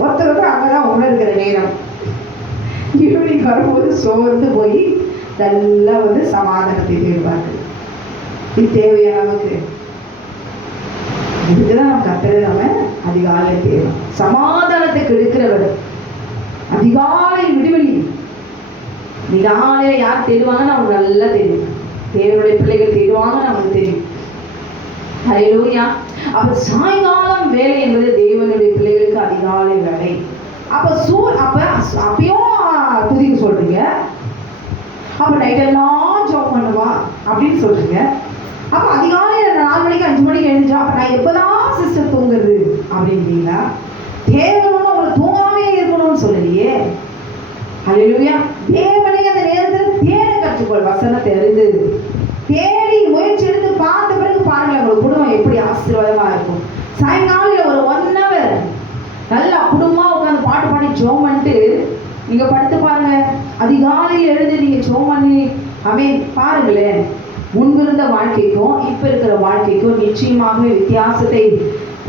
ஒருத்தர் அங்கதான் உணர்கிற நேரம். ஈவினிங் வரும்போது சோர்ந்து போய் நல்லா சமாதானத்தை தேடுவார்கள். இது தேவையா நமக்கு? இதுக்குதான் நம்ம கர்த்தரை நம்ம அதிகாலை தேவை. சமாதானத்தை கெடுக்கிறவர் அதிகாலை விடுவெளி. அதிகாலையில யார் தேடுவாங்கன்னு அவங்களுக்கு நல்லா தெரியும். தேவனுடைய பிள்ளைகள் தேடுவாங்கன்னு அவங்களுக்கு தெரியும். அல்லேலூயா. அப்ப சாயங்காலம் வேலை என்பது தேவனுடைய பிள்ளைகளுக்கு அதிகாலை வேலை. அப்பயும் துதிக்க சொல்றீங்க, அப்ப நைட்டெல்லாம் ஜாப் பண்ணுவா அப்படின்னு சொல்றீங்க. அப்ப அதிகாலையில 4 மணிக்கு 5 மணிக்கு எழுந்துச்சா, அப்ப நான் எப்பதான் சிஸ்டர் தூங்குறது அப்படின்றீங்களா? தேவனும் அவங்களை தூங்காமே இருக்கணும்னு சொல்லலையே. அல்லேலூயா. தேவனை அந்த நேரத்தில் தேட கற்றுக்கொள். வசனத்தை அறிந்து தேடி முயற்சி எடுத்து பார்த்த பிறகு பாருங்களேன், உங்களுக்கு குடும்பம் எப்படி ஆசீர்வாதமா இருக்கும். சாயங்காலம் ஒரு 1 hour நல்லா குடும்பமா உட்காந்து பாட்டு பாடி ஜோம் பண்ணிட்டு நீங்க படுத்து பாருங்க. அதிகாலையில் எழுந்து நீங்க ஜோம் பண்ணி பாருங்களேன், முன்பிருந்த வாழ்க்கைக்கும் இப்ப இருக்கிற வாழ்க்கைக்கும் நிச்சயமாகவே வித்தியாசத்தை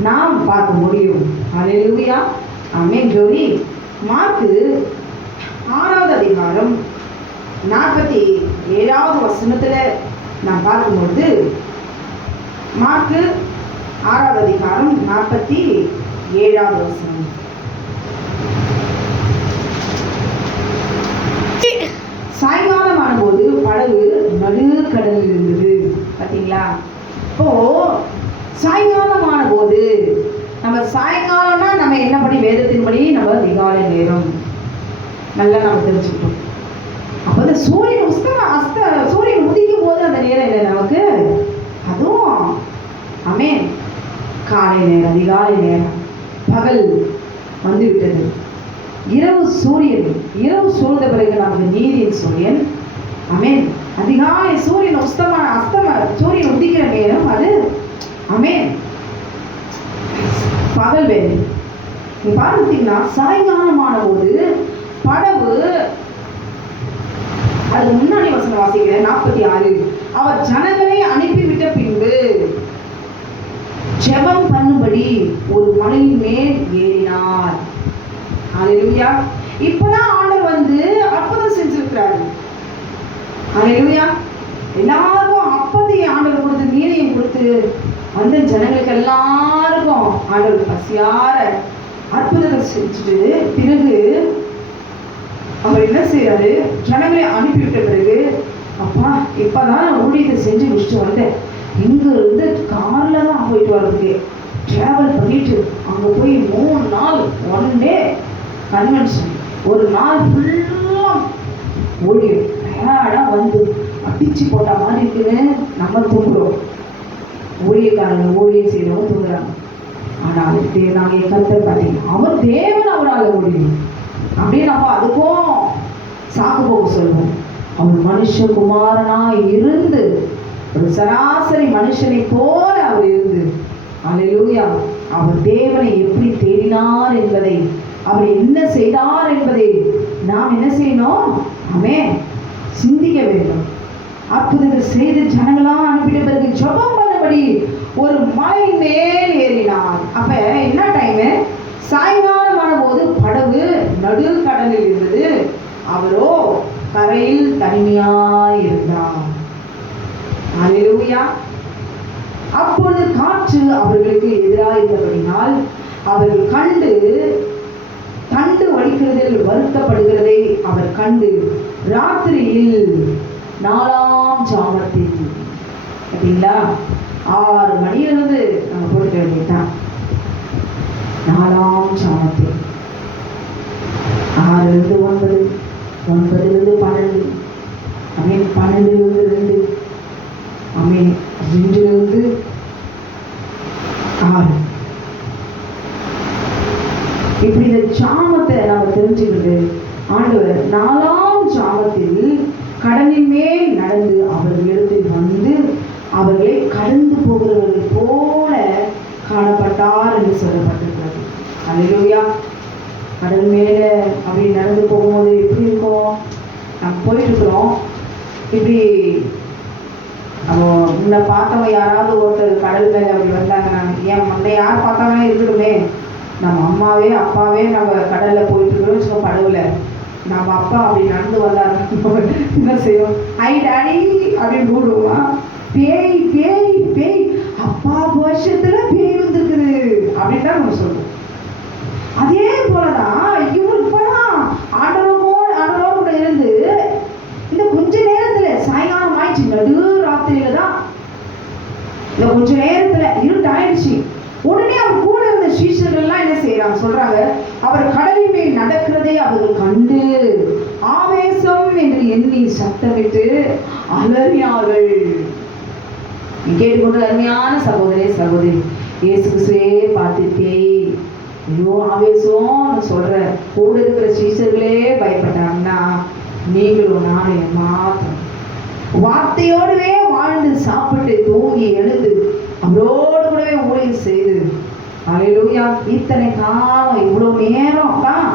நாம் பார்க்க முடியும். அல்லேலூயா. ஆமென் ஜோதி. மார்க்கு 6வது அதிகாரம் 47வது வசனத்துல நான் பார்க்கும்பொழுது, மார்க்கு 6வது அதிகாரம் 47வது வசனம். சாயங்காலம் ஆனபோது படகு நடுக்கடலில் இருந்தது. பார்த்தீங்களா? இப்போ சாயங்காலம் ஆனபோது, நம்ம சாயங்காலம்னா நம்ம என்ன பண்ணி வேதத்தின்படி நம்ம அதிகாலை நேரம் நல்லா நம்ம தெரிஞ்சுக்கிட்டோம். அப்போ அந்த சூரியன் சூரியன் உதிக்கும் போது அந்த நேரம் இல்லை நமக்கு, அதுவும் ஆமென் காலை நேரம், அதிகாலை நேரம், பகல் வந்து விட்டது. இரவு சூழ்ந்த பிறகு நமக்கு நீதியின் சூரியன். ஆமென். அதிகாலை சூரியன் சூரியன் உதிக்கிற நேரம் அது. ஆமென். பகல் வேலை. நீ பார்த்தீங்கன்னா சாயங்காலமான போது படகு, அது முன்னாடி வசனம் வாசிக்கிற 46, அவர் ஜனங்களை அனுப்பிவிட்ட பின்பு ஜெபம் பண்ணும்படி ஒரு மலையின் மேல் ஏறினார். ஹல்லேலூயா. இப்பதான் ஆண்டவர் வந்து அற்புதம் செஞ்சிருக்கிறாரு. ஹல்லேலூயா. எல்லாருக்கும் அப்பத்தை ஆண்டவர் கொடுத்து, நீரையும் கொடுத்து, அந்த ஜனங்களுக்கு எல்லாருக்கும் ஆண்டவர் பசியார அற்புதத்தை செஞ்சுட்டு பிறகு அவர் என்ன செய்யறாரு, ஜனங்களை அனுப்பிவிட்ட பிறகு, அப்பா இப்பதான் ஊழியத்தை செஞ்சு முடிச்சுட்டு வந்தேன், இங்க இருந்து கார்ல தான் போயிட்டு வர்றதுக்கு டிராவல் பண்ணிட்டு அங்க போய் 3 நாள் 1 டே கன்வென்ஷன், ஒரு நாள் ஃபுல்லா ஊழியம் டயர்டா வந்து அடிச்சு போட்ட மாதிரி இருக்குன்னு நம்ம தூங்குறோம். ஊழியக்காரங்க ஊழியம் செய்யறவங்க தூங்குறாங்க. ஆனால் நாங்கள் கருத்தை பார்த்தீங்கன்னா அவர் தேவன், அவரால் முடியும் அப்படின்னு நம்ம அதுக்கும் சாக்கு போக்கு சொல்லுவோம். அவர் மனுஷகுமாரனா இருந்து ஒரு சராசரி மனுஷனை போல அவர் இருந்து, அல்லேலூயா, அவர் தேவனை எப்படி தேடினார் என்பதை, அவர் என்ன செய்தார் என்பதை நாம் என்ன செய்யணும்? ஆமென், சிந்திக்க வேண்டும். அற்புதத்தை செய்து ஜனங்களா அனுப்பிட்ட பிறகு ஜெபம் பண்ணபடி ஒரு மலை மேல் ஏறினார். அப்ப என்ன டைம்? சாயங்காலமான போது படகு நடுக்கடலில் இருந்தது, அவரோ கரையில் தனிமையாய் இருந்தார். அல்லேலூயா. அப்பொழுது காற்று அவர்களுக்கு எதிராயிருந்தபடினால் அவர்கள் தண்டு வலிக்கிறதில் வருத்தப்படுகிறதை அவர் கண்டு ராத்திரியில் 4ஆம் ஜாமத்தில், பார்த்தீங்களா, 6 மணியிலிருந்து நம்ம போட்டுக்க வேண்டியதுதான். 4ஆம் ஜாமத்தில் 6லிருந்து 9, 9லிருந்து 12, ஆமென், 12லிருந்து 2, ஆமென், 2லிருந்து 6. இப்படி இந்த ஜாமத்தை நாம தெரிஞ்சுக்கிறது. ஆண்டவர் 4ஆம் ஜாமத்தில் கடலின் மேல் நடந்து அவர்களிடத்தில் வந்து அவர்களை கடந்து போகிறவர்கள் போல காணப்பட்டார் என்று சொல்லப்பட்டிருக்கிறது. அல்லேலூயா. கடல் மேல அப்படி நடந்து போகும்போது எப்படி இருக்கும்? நம்ம போயிட்டு இருக்கிறோம், இப்படி முன்ன பார்த்தவங்க யாராவது ஒருத்தர் கடல் மேல அப்படி வந்தாங்கன்னா, ஏன் முன்ன யார் பார்த்தாங்கன்னா இருக்கணுமே, நம்ம அம்மாவே அப்பாவே நம்ம கடல்ல போயிட்டு இருக்கிறோம் வச்சுக்கோ, படகுல நம்ம அப்பா அப்படி நடந்து வந்தாரு என்ன செய்யும்? ஐ டாடி அப்படின்னு கூடுவோம். பேய் பேய் பேய், அப்பா வருஷத்துல பேய் வந்துருக்குது அப்படின்னு தான் நம்ம சொல்லுவோம். அதே போலதான் இவருக்கு இப்பதான் ஆண்டவரோடு கூட இருந்து இந்த கொஞ்ச நேரத்துல சாயங்காலம் ஆயிடுச்சு, நடு ராத்திரியில தான், இந்த கொஞ்ச நேரத்துல இருட்டு ஆயிடுச்சு. உடனே அவர் கூட இருந்த சீஷர்கள்லாம் என்ன செய்யறாங்க? சொல்றாங்க, அவர் கடலின் மேல் நடக்கிறதை அவர்கள் கண்டு ஆவேசம் என்று எண்ணி சத்தமிட்டு அலறினார்கள். கேட்டுக்கொண்டு அருமையான சகோதரே சகோதரி, இயேசு கிறிஸ்துவே பார்த்துட்டே ஐயோ ஆவேசம்னு சொல்ற கூட இருக்கிற சீஷர்களே பயப்பட்டாங்கன்னா, நீங்களும் நானும் மாத்திரம் வார்த்தையோடவே வாழ்ந்து சாப்பிட்டு தூங்கி எழுந்து அவரோடு கூடவே ஊழியம் செய்து, அல்லேலூயா, இத்தனை காலம் இவ்வளவு நேரம் தான்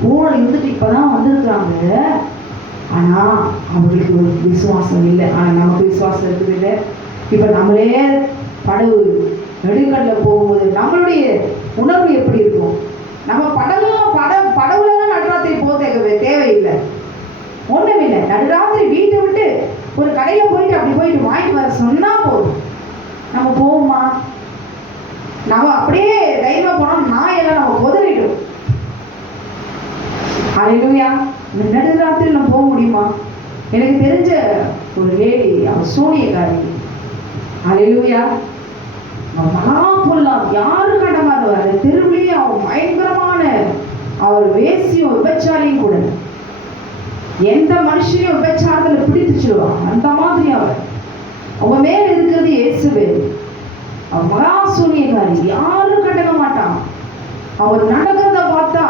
கூட இருந்துட்டு இப்பதான் வந்திருக்கிறாங்க. ஆனா அவங்களுக்கு ஒரு விசுவாசம் இல்லை. ஆனா நமக்கு விசுவாசம் இருக்குது இல்லை. இப்ப நம்மளே படகு நடுக்கடல போகும்போது நம்மளுடைய உணர்வு எப்படி இருக்கும்? நம்ம படவுலலாம் நடுராத்திரி போக தேவையில்லை, ஒண்ணுமில்லை. நடுராத்திரி வீட்டை விட்டு ஒரு கடையில போயிட்டு அப்படி போயிட்டு வாங்கிட்டு வர சொன்னா போதும். நம்ம போவோமா? நம்ம அப்படியே தைரியமா போனோம், நாயெல்லாம் நம்ம உதறிடும். ஹல்லேலூயா. நடுராத்திரி நம்ம போக முடியுமா? எனக்கு தெரிஞ்ச ஒரு லேடி, அவன் சூனியக்காரி. ஹல்லேலூயா. அவன் மகா பொல்லாம், யாரும் கடமாதவர். தெருவிலேயே அவன் பயங்கரமான, அவர் வேசியும் விபச்சாரியும் கூட. எந்த மனுஷனையும் விபச்சாரத்தில் பிடித்துச்சிடுவான், அந்த மாதிரி அவன் மேல இருக்கிறது இயேசுவேல். அவன் மகா சூனியக்காரி, யாரும் கண்டுக்க மாட்டான். அவர் நடக்கிறத பார்த்தா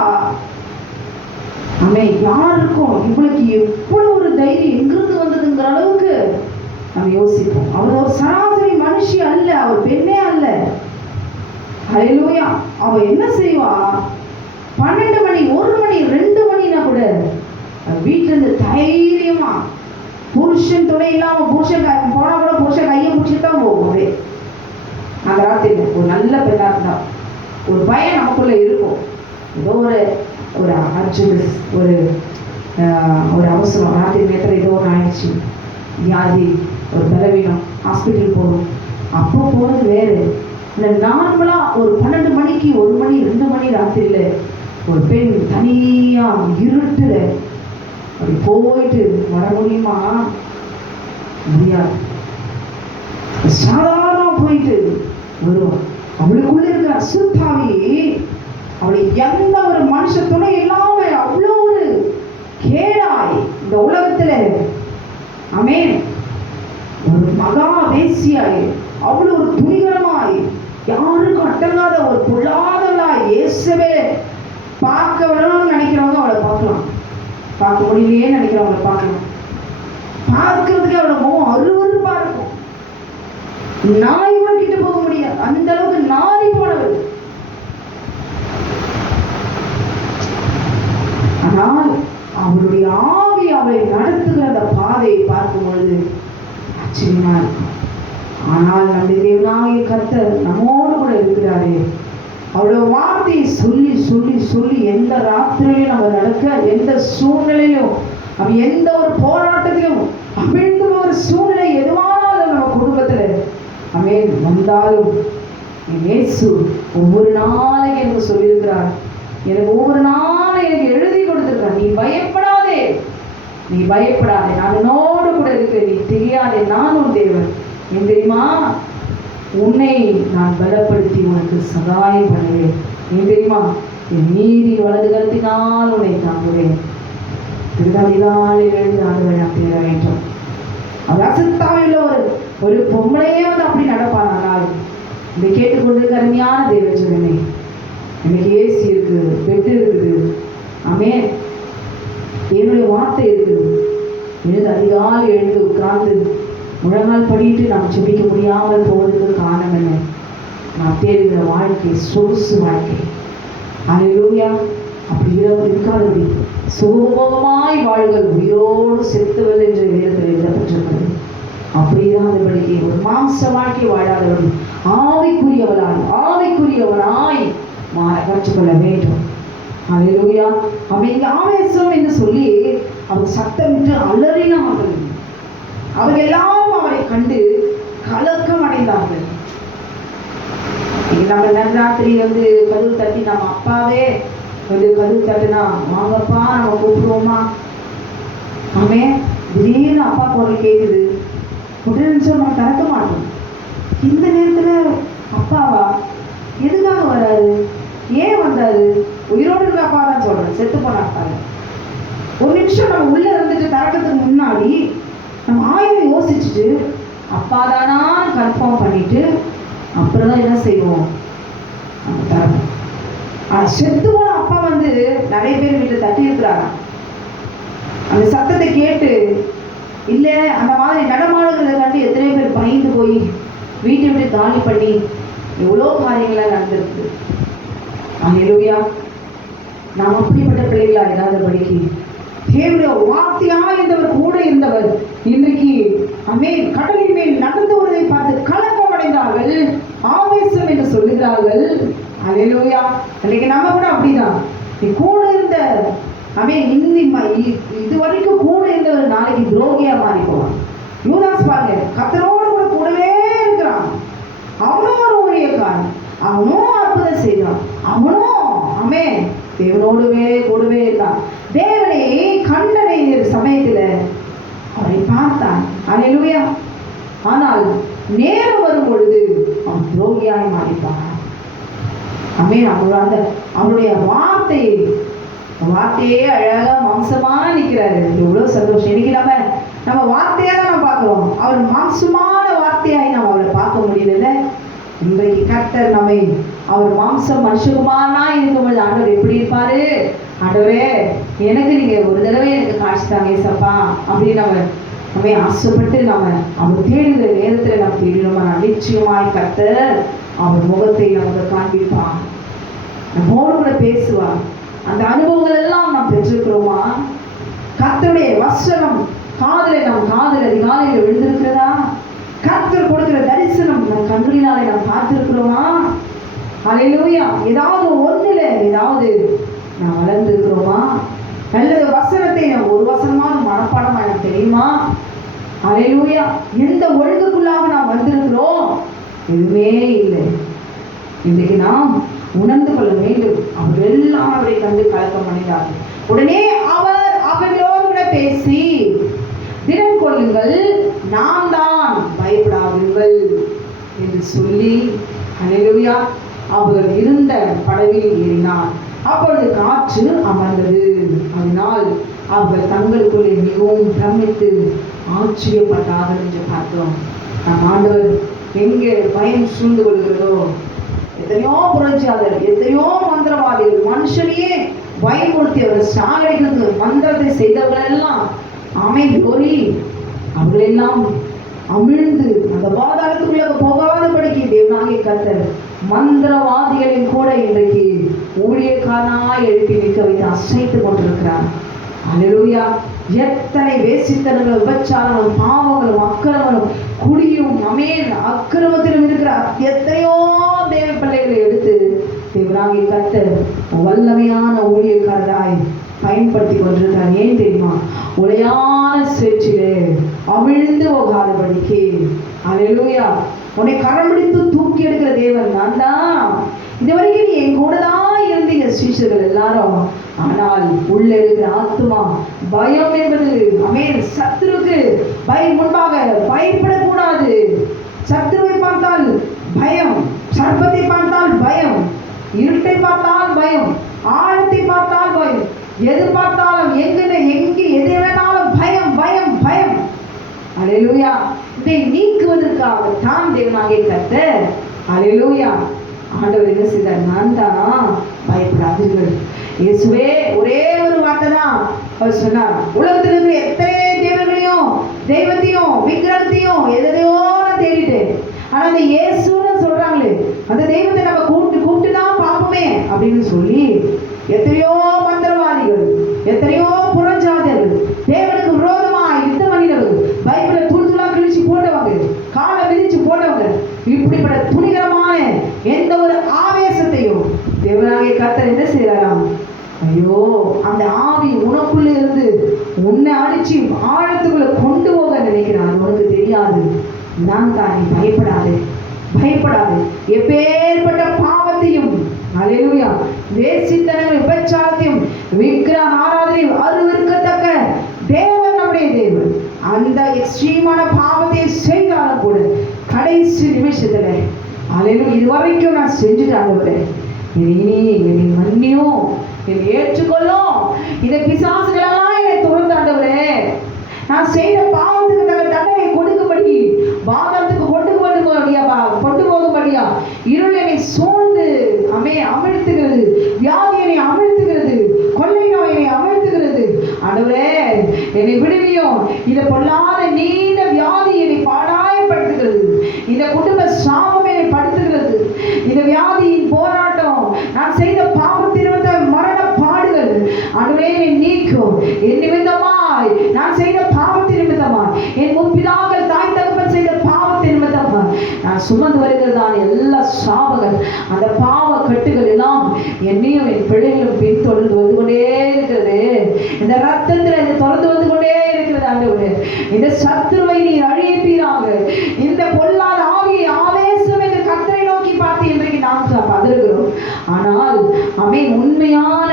அவன் யாருக்கும் இவளுக்கு எவ்வளவு ஒரு தைரியம் எங்கிருந்து வந்ததுங்கிற அளவுக்கு நம்ம யோசிப்போம். அவர் ஒரு சராசரி மனுஷி அல்ல, அவர் பெண்ணே அல்ல. ஹல்லேலூயா. அவ என்ன செய்வா? 12 மணி, 1 மணி, 2 மணினா கூட வீட்டுல இருந்து தைரியமா, புருஷன் துணை இல்லாம, புருஷன் போனா கூட புருஷன் கையை பிடிச்சிட்டு தான் போகும். அந்த ராத்திரி ஒரு நல்ல பெண்ணா இருந்தா, ஒரு பயம் நமக்குள்ள இருக்கும். ஏதோ ஒரு அர்ஜென்ட், ஒரு அவசரம், ராத்திரி நேரத்தில் ஏதோ ஒன்று ஆயிடுச்சு, வியாதி, ஒரு பலவீனம், ஹாஸ்பிட்டல் போகணும், அப்போ போகிறது வேறு. இல்லை நார்மலாக ஒரு 12 மணிக்கு, 1 மணி, 2 மணி ராத்திரியில் ஒரு பெண் தனியாக இருட்டுல அப்படி போயிட்டு வர முடியுமா? முடியாது. சாதாரண போயிட்டு வருவான். அவளுக்குள்ள இருக்கிற அசுத்தாவி அவளை எந்த ஒரு மனுஷ துணை இல்லாம அவ்வளோ ஒரு கேடாய் இந்த உலகத்துல, ஆமென், ஒரு மகா வேசியாய், அவ்வளோ ஒரு துணிகரமாய், யாருக்கும் அட்டங்காத ஒரு பொல்லாதவளாய், இயேசுவே பார்க்க வரணும்னு நினைக்கிறவங்க அவளை பார்க்கலாம், பார்க்க முடியலையே நினைக்கிறவங்களை பார்க்கலாம். பார்க்கறதுக்கு அவளை முகம் அருவருப்பா இருக்கும். நாய் கிட்ட போக முடியாது, அந்த அளவுக்கு நாய் போனவள். ஆனால் அவருடைய ஆவி அவளை நடத்துகிற அந்த பாதையை பார்க்கும் பொழுது ஆச்சரியமா இருக்கும். ஆனால் நம்முடைய தேவனாகிய கர்த்தர் நம்மோடு கூட இருக்கிறாரே, அவருடைய வார்த்தையை சொல்லி சொல்லி சொல்லி எந்த ராத்திரியிலும் நம்ம நடக்க, எந்த சூழ்நிலையிலும், எந்த ஒரு போராட்டத்திலும், அமிழ்ந்த ஒரு சூழ்நிலை எதுவானாலும் நம்ம குடும்பத்துல ஆமென் வந்தாலும், இயேசு ஒவ்வொரு நாளைக்கு எனக்கு சொல்லியிருக்கிறார், எனக்கு ஒவ்வொரு நாளும் எனக்கு எழுதி கொடுத்திருக்கிறார், நீ பயப்படாதே, நீ பயப்படாதே, நான் உன்னோடு கூட இருக்கிறேன், நீ தெரியாதே, நான் உன் தேவன். ஏன் தெரியுமா? உன்னை நான் பலப்படுத்தி உனக்கு சகாயம் பண்ணுவேன். ஏன் தெரியுமா? என் நீதி வலது கருத்தினால் உன்னை தாங்குவேன். திருநாளினால் எழுந்து ஆண்டவரை நான் தேட வேண்டும். அவர் அசத்தாவில ஒரு பொம்பளையே வந்து அப்படி நடப்பானால், இதை கேட்டுக்கொண்டு அருமையான தேவஜனமே, எனக்கு ஏசி இருக்குது, பெட் இருக்குது, ஆமென், என்னுடைய வார்த்தை இருக்குது, எழுந்து அதிகாலை எழுந்து உட்கார்ந்து முழங்கால் படிட்டு நாம் ஜெபிக்க முடியாமல் போவதற்கு காரணம் என்ன? நாம் தேடுகிற வாழ்க்கை சொகுசு வாழ்க்கை. ஹல்லேலூயா. அப்படி இருக்காதபடி சுகபோகமாய் வாழ்கள் உயிரோடு செத்துவல் என்ற வேதத்தில் எழுதப்பட்டிருக்கிறது. அப்படிதான் அதபடிக்கு ஒரு மாம்ச வாழ்க்கை வாழாதபடி ஆவிக்குரியவனாய் மாற கற்றுக்கொள்ள வேண்டும். ஹல்லேலூயா. அவன் இங்க ஆவேசம் என்று சொல்லி அவர் சத்தமிட்டு அலறினார்கள். அவர்கள் எல்லாரும் அவரை கண்டு கலக்கம் அடைந்தார்கள். நம்ம நன்றாத்திரி வந்து கதவு தட்டி, நம்ம அப்பாவே வந்து கதவு தட்டுனா வாங்கப்பா நம்ம கூப்பிடுவோமா? ஆமே, திடீர்னு அப்பா குரல் கேட்குது, உடனே நம்ம திறக்க மாட்டோம். இந்த நேரத்துல அப்பாவா? எதுக்காக வராரு? ஏன் வந்தாரு? உயிரோடு இருக்க அப்பா தான் சொல்றேன், செத்து போனாப்பாரு. ஒரு நிமிஷம் நம்ம உள்ள இருந்துட்டு திறக்கிறதுக்கு முன்னாடி நம்ம ஆயுதம் யோசிச்சுட்டு அப்பா தானா கன்ஃபார்ம் பண்ணிட்டு அப்புறம் தான் என்ன செய்வோம், நம்ம தரணும். ஆனால் செத்து போன அப்பா வந்து நிறைய பேர் வீட்டில் தட்டி இருக்கிறாராம். அந்த சத்தத்தை கேட்டு இல்லை அந்த மாதிரி நடமாடுகிறத கண்டு எத்தனை பேர் பயந்து போய் வீட்டை விட்டு காலி பண்ணி எவ்வளோ காரியங்களாக நடந்திருக்கு. ஹல்லேலூயா. நாம் அப்படிப்பட்ட பிள்ளைகளா இல்லாதபடிக்கு தேவனுடைய வார்த்தையாக இருந்தவர், கூட இருந்தவர், இன்றைக்கு ஆமென் கடலின் மேல் நடந்து வருவதை பார்த்து கலக்கம் அடைந்தார்கள், ஆவேசம் என்று சொல்லுகிறார்கள். அல்லேலூயா. இன்னைக்கு நம்ம கூட அப்படிதான். நீ கூட இருந்த இது வரைக்கும் கூட இருந்தவர் நாளைக்கு துரோகியா மாறி போவான். யூதாஸ் பாருங்க, கர்த்தரோடு கூட கூடவே இருக்கிறான். அவனும் ஒரு ஊழியக்காரன், அவனும் அற்புதம் செய்தான், அவனும் தேவனோடுவே கூடவே இருந்தான். தேவனை கண்டனை சமயத்துல அவரை பார்த்தான். அல்லேலூயா. ஆனால் நேரம் வரும் பொழுது அவன் துரோகியாய் மாறிப்பான். அவனுடைய வார்த்தையே அழகா மாம்சமான நிற்கிறாரு. எவ்வளவு சந்தோஷம். இன்னைக்கு நம்ம வார்த்தையா தான் நம்ம பார்க்கிறோம். அவர் மாம்சமான வார்த்தையாய் நம்ம அவரை பார்க்க முடியல. இன்றைக்கு கர்த்தர் நம்மை அவர் மாம்சம் மனுஷகுமாரனா இருக்கும்போது ஆண்டவர் எப்படி இருப்பாரு? ஆண்டவரே, எனக்கு நீங்க ஒரு தடவை எனக்கு காட்சி தாங்க ஏசப்பா அப்படின்னு நம்ம ஆசைப்பட்டு அவர் தேடுகிற நேரத்துல நம்ம தேடினோமா, நிச்சயமாய் கர்த்தர் அவர் முகத்தை நமக்கு காண்பிப்பான், நம்மோடு கூட பேசுவார். அந்த அனுபவங்கள் எல்லாம் நாம் பெற்றிருக்கிறோமா? கர்த்தருடைய வசனம் நம் காதல் அதிகாலையில் விழுந்திருக்கிறதா? கர்த்தர் கொடுக்கிற தரிசனம் நம் கண்களினாலே நாம் பார்த்திருக்கிறோமா? அல்லேலூயா. ஏதாவது ஒண்ணுல ஏதாவது நாம் வளர்ந்திருக்கிறோமா? நல்லது வசனத்தை நாம் ஒரு வசனமாக மனப்பாடமா எனக்கு தெரியுமா? அல்லேலூயா. எந்த ஒழுங்குக்குள்ளாக நாம் வந்திருக்கிறோம்? எதுவுமே இல்லை. இன்றைக்கு நாம் உணர்ந்து கொள்ள வேண்டும். அவர் எல்லாம் அவரை கண்டு கலக்கம் அடைந்தார்கள். உடனே அவர்களோடு கூட பேசி, திடன் கொள்ளுங்கள், நான் தான், பயப்படாதீர்கள் என்று சொல்லி, அல்லேலூயா, அவர் இருந்த படவில் ஏறினார். அப்பொழுது காற்று அமர்ந்தது. அதனால் அவர்கள் தங்களுக்குள்ளே மிகவும் பிரமித்து ஆச்சரியப்பட்டார்கள் என்று பார்த்தோம். நம் ஆண்டவர் எங்கே பயம் சூழ்ந்து கொள்கிறதோ, எத்தனையோ புரட்சியாளர், எத்தனையோ மந்திரவாதிகள், மனுஷனையே பயன்படுத்தியவர், சாலைகளுக்கு மந்திரத்தை செய்தவர்கள் எல்லாம் கோரி அவர்களெல்லாம் அமிழ்ந்து அந்த பாதாளத்துக்குள்ள போகாதபடிக்கு தேவனாகிய கர்த்தர் மந்திரவாதிகளின் கூட இன்றைக்கு ஊழியக்காரனாய் எழுப்பி நிற்க வைத்து அசைத்து கொண்டிருக்கிறார். அல்லேலூயா. எத்தனை வேசித்தனங்களும், விபச்சாரங்களும், பாவங்களும், அக்கிரமங்களும், குடியும் அக்கிரமத்திலும் இருக்கிற எத்தனையோ தேவ பிள்ளைகளை எடுத்து தேவனாகிய கர்த்தர் வல்லமையான ஊழியக்காரராய் பயன்படுத்தி கொண்டிருக்கிறார். ஏன் தெரியுமா? உளையான சேற்றிலே அமிழ்ந்து போகாதபடிக்கு. அல்லேலூயா. உன்னை கரம் பிடித்து தூக்கி எடுக்கிற தேவன் நான் தான். இது வரைக்கும் நீ என் கூட தான் இருந்தீங்க சீஷர்கள் எல்லாரும். ஆனால் உள்ள இருக்கிற ஆத்துமா பயம் என்பது சத்துருக்கு முன்பாக பயப்படக்கூடாது. சத்துருவை பார்த்தால் பயம், சர்ப்பத்தை பார்த்தால் பயம், இருட்டை பார்த்தால் பயம், ஆழத்தை பார்த்தால் பயம், எது பார்த்தாலும் எங்கு எது வேணாலும் பயம் பயம் பயம். அல்லேலூயா. இதை நீக்குவதற்காக தான் தேவனாகிய கர்த்தர், அல்லேலூயா, ஆண்டவர் என்ன செய்தார்? நான் தான், பயப்படாதீர்கள். இயேசுவே ஒரே ஒரு வார்த்தை தான் அவர் சொன்னார். உலகத்தில் இருக்கிற எத்தனை தெய்வத்தையும் விக்கிரகத்தையும் எதையோ நான் தேடிட்டேன், ஆனா அந்த இயேசுன்னு சொல்றாங்களே அந்த தெய்வத்தை நம்ம கூப்பிட்டு தான் பார்ப்போமே அப்படின்னு சொல்லி எத்தனையோ மந்திரவாதிகள், எத்தனையோ புறஞ்சாதியர்கள், தேவனுக்கு விரோதமா யுத்தம் பண்ணினவர்கள், பைபிளை துணிதுலா கிழிச்சு போட்டவங்க, காலை விதிச்சு போட்டவங்க, இப்படிப்பட்ட துணிகரமான எந்த ஒரு ஆவேசத்தையும் தேவனாகிய கர்த்தர் என்ன செய்யறாராம்? ஐயோ, அந்த ஆவி உனக்குள்ள இருந்து உன்னை அடிச்சு ஆழத்துக்குள்ள கொண்டு போக நினைக்கிறான். உனக்கு தெரியாது. நான் தான், நீ பயப்படாது, பயப்படாது. எப்பேற்பட்ட பாவத்தையும், அல்லேலூயா, வேசித்தனங்கள், விபச்சாரத்தையும், விக்கிரக ஆராதனையும் அருவருக்கத்தக்க தேவன் நம்முடைய தேவன். அந்த எக்ஸ்ட்ரீமான பாவத்தை செய்தாலும் கூட கடைசி நிமிஷத்துல அல்லேலூயா, இதுவரைக்கும் நான் செஞ்சுட்டு இனி மன்னியும், என்னை ஏற்றுக்கொள்ளும், இந்த பிசாசுகளெல்லாம் என்னை துறந்து ஆண்டவரே, நான் செய்த பாவத்துக்கு தக்க தண்டனை கொடுக்கும்படி, பாதத்துக்கு கொண்டு போகும்படியா இருள் என்னை சூழ்ந்து அமிழ்த்துகிறது, வியாதி என்னை அமிழ்த்துகிறது, கொள்ளை நோய் என்னை அமிழ்த்துகிறது. ஆண்டவரே என்னை விடுவியும், இதை பொல்லாத நீண்ட வியாதி என்னை பாடாயப்படுத்துகிறது, இந்த குடும்ப சாபம் என்னை படுத்துகிறது, இந்த வியாதியின் போராட்டம், நான் செய்த பாவத்திருந்த மரண பாடுகள் ஆண்டவரே என்னை நீக்கும். என் நிமித்தமாய் நான் செய்த பாவத்தின் நிமித்தமாய், என் முற்பிதாக்கள் தாய் தகப்பன் செய்த பாவத்தின் நிமித்தமாய் நான் சுமந்து வருகிறதான எல்லா சாபங்கள், அந்த பாவ கட்டுகள் எல்லாம் என்னையும் என் பிள்ளைகளும் பின்தொடர்ந்து வந்து கொண்டே இருக்கிறது. இந்த ரத்தத்தில் இது தொடர்ந்து வந்து கொண்டே இருக்கிறது. ஆண்டவரே, இந்த சத்துருவை நீர் அழிப்பீராக. இந்த பொல்லாத ஆவியை ஆவேசம் என்று கர்த்தரை நோக்கி பார்த்து இன்றைக்கு நாம் பதறுகிறோம். ஆனால் ஆமென், உண்மையான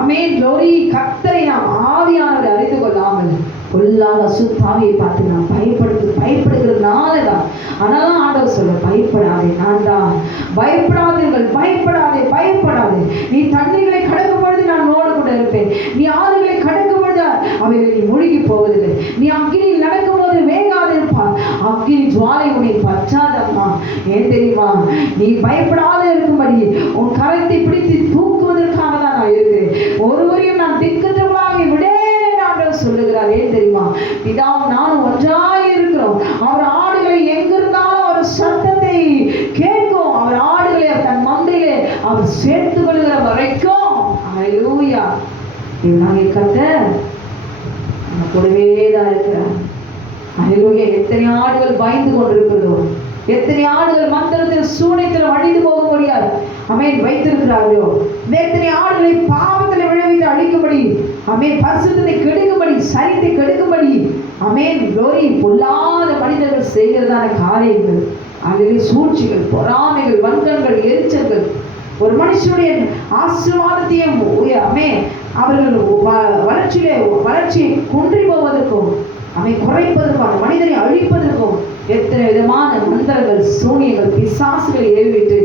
ஆமென் glory கர்த்தரை நாம் ஆவியானவரை அறிந்து கொள்ளாமல் பொல்லாத அசுத்தாவியை பார்த்து நாம் பயப்படுகிறதுனால தான். ஆனால் ஆண்டவர் சொல்ல, பயப்படாதே, நான் தான். பயப்படாதீர்கள், பயப்படாதே. நீ தண்ணீர்களை கடக்கும் பொழுது நான் உன்னோடு கூட இருப்பேன். நீ ஆறுகளை கடக்கும் பொழுது அவைகள் நீ மூழ்கி போவதில்லை. நீ அக்கினியில் நடக்கும் போது வேகாது இருப்பார். அக்கினி ஜுவாலை உன்னை பற்றாதம்மா. ஏன் தெரியுமா? நீ பயப்படாத இருக்கும்படி உன் கரத்தை பிடித்து தூக்குவதற்காக தான் நான் இருக்கிறேன். ஒருவரையும் நான் திக்கற்றவளாக விடேன் என்று ஆண்டவர் சொல்லுகிறார். ஏன் தெரியுமா? பிதாவும் நானும் ஒன்றாய் இருக்கிறோம். அவர் ஆடுகளை எங்கிருந்தாலும் அவர் சத்தத்தை கேட்கும். அவர் ஆடுகளை தன் மந்தையிலே அவர் சேர்த்து கொள்கிற வரைக்கும் ஹல்லேலூயா இவனாகிய கர்த்தர் நம்ம கூடவே தான் இருக்கிறார். ஹல்லேலூயா. எத்தனை ஆடுகள் பயந்து கொண்டிருக்கிறதோ, எத்தனை ஆடுகள் மந்திரத்தில் சூனியத்தில் அழிந்து போக முடியாது ஆமென் வைத்திருக்கிறார்களோ, எத்தனை ஆடுகளை பாவத்தில் விளைவித்து அழிக்கும்படி ஆமென், பரிசுத்தத்தை கெடுக்கும்படி, சரீரத்தை கெடுக்கும்படி ஆமென் glory பொல்லாத மனிதர்கள் செய்கிறதான காரியங்கள், அதிலே சூழ்ச்சிகள், பொறாமைகள், வன்கண்கள், எரிச்சல்கள், ஒரு மனுஷனுடைய ஆசீர்வாதத்தையும் ஆமென் அவர்கள் வளர்ச்சியை குன்றி போவதற்கும் குறைப்பதற்கும், அந்த மனிதனை அழிப்பதற்கும் எத்தனை விதமான மந்திரங்கள், சூனியங்கள், பிசாசுகளை ஏவிட்டு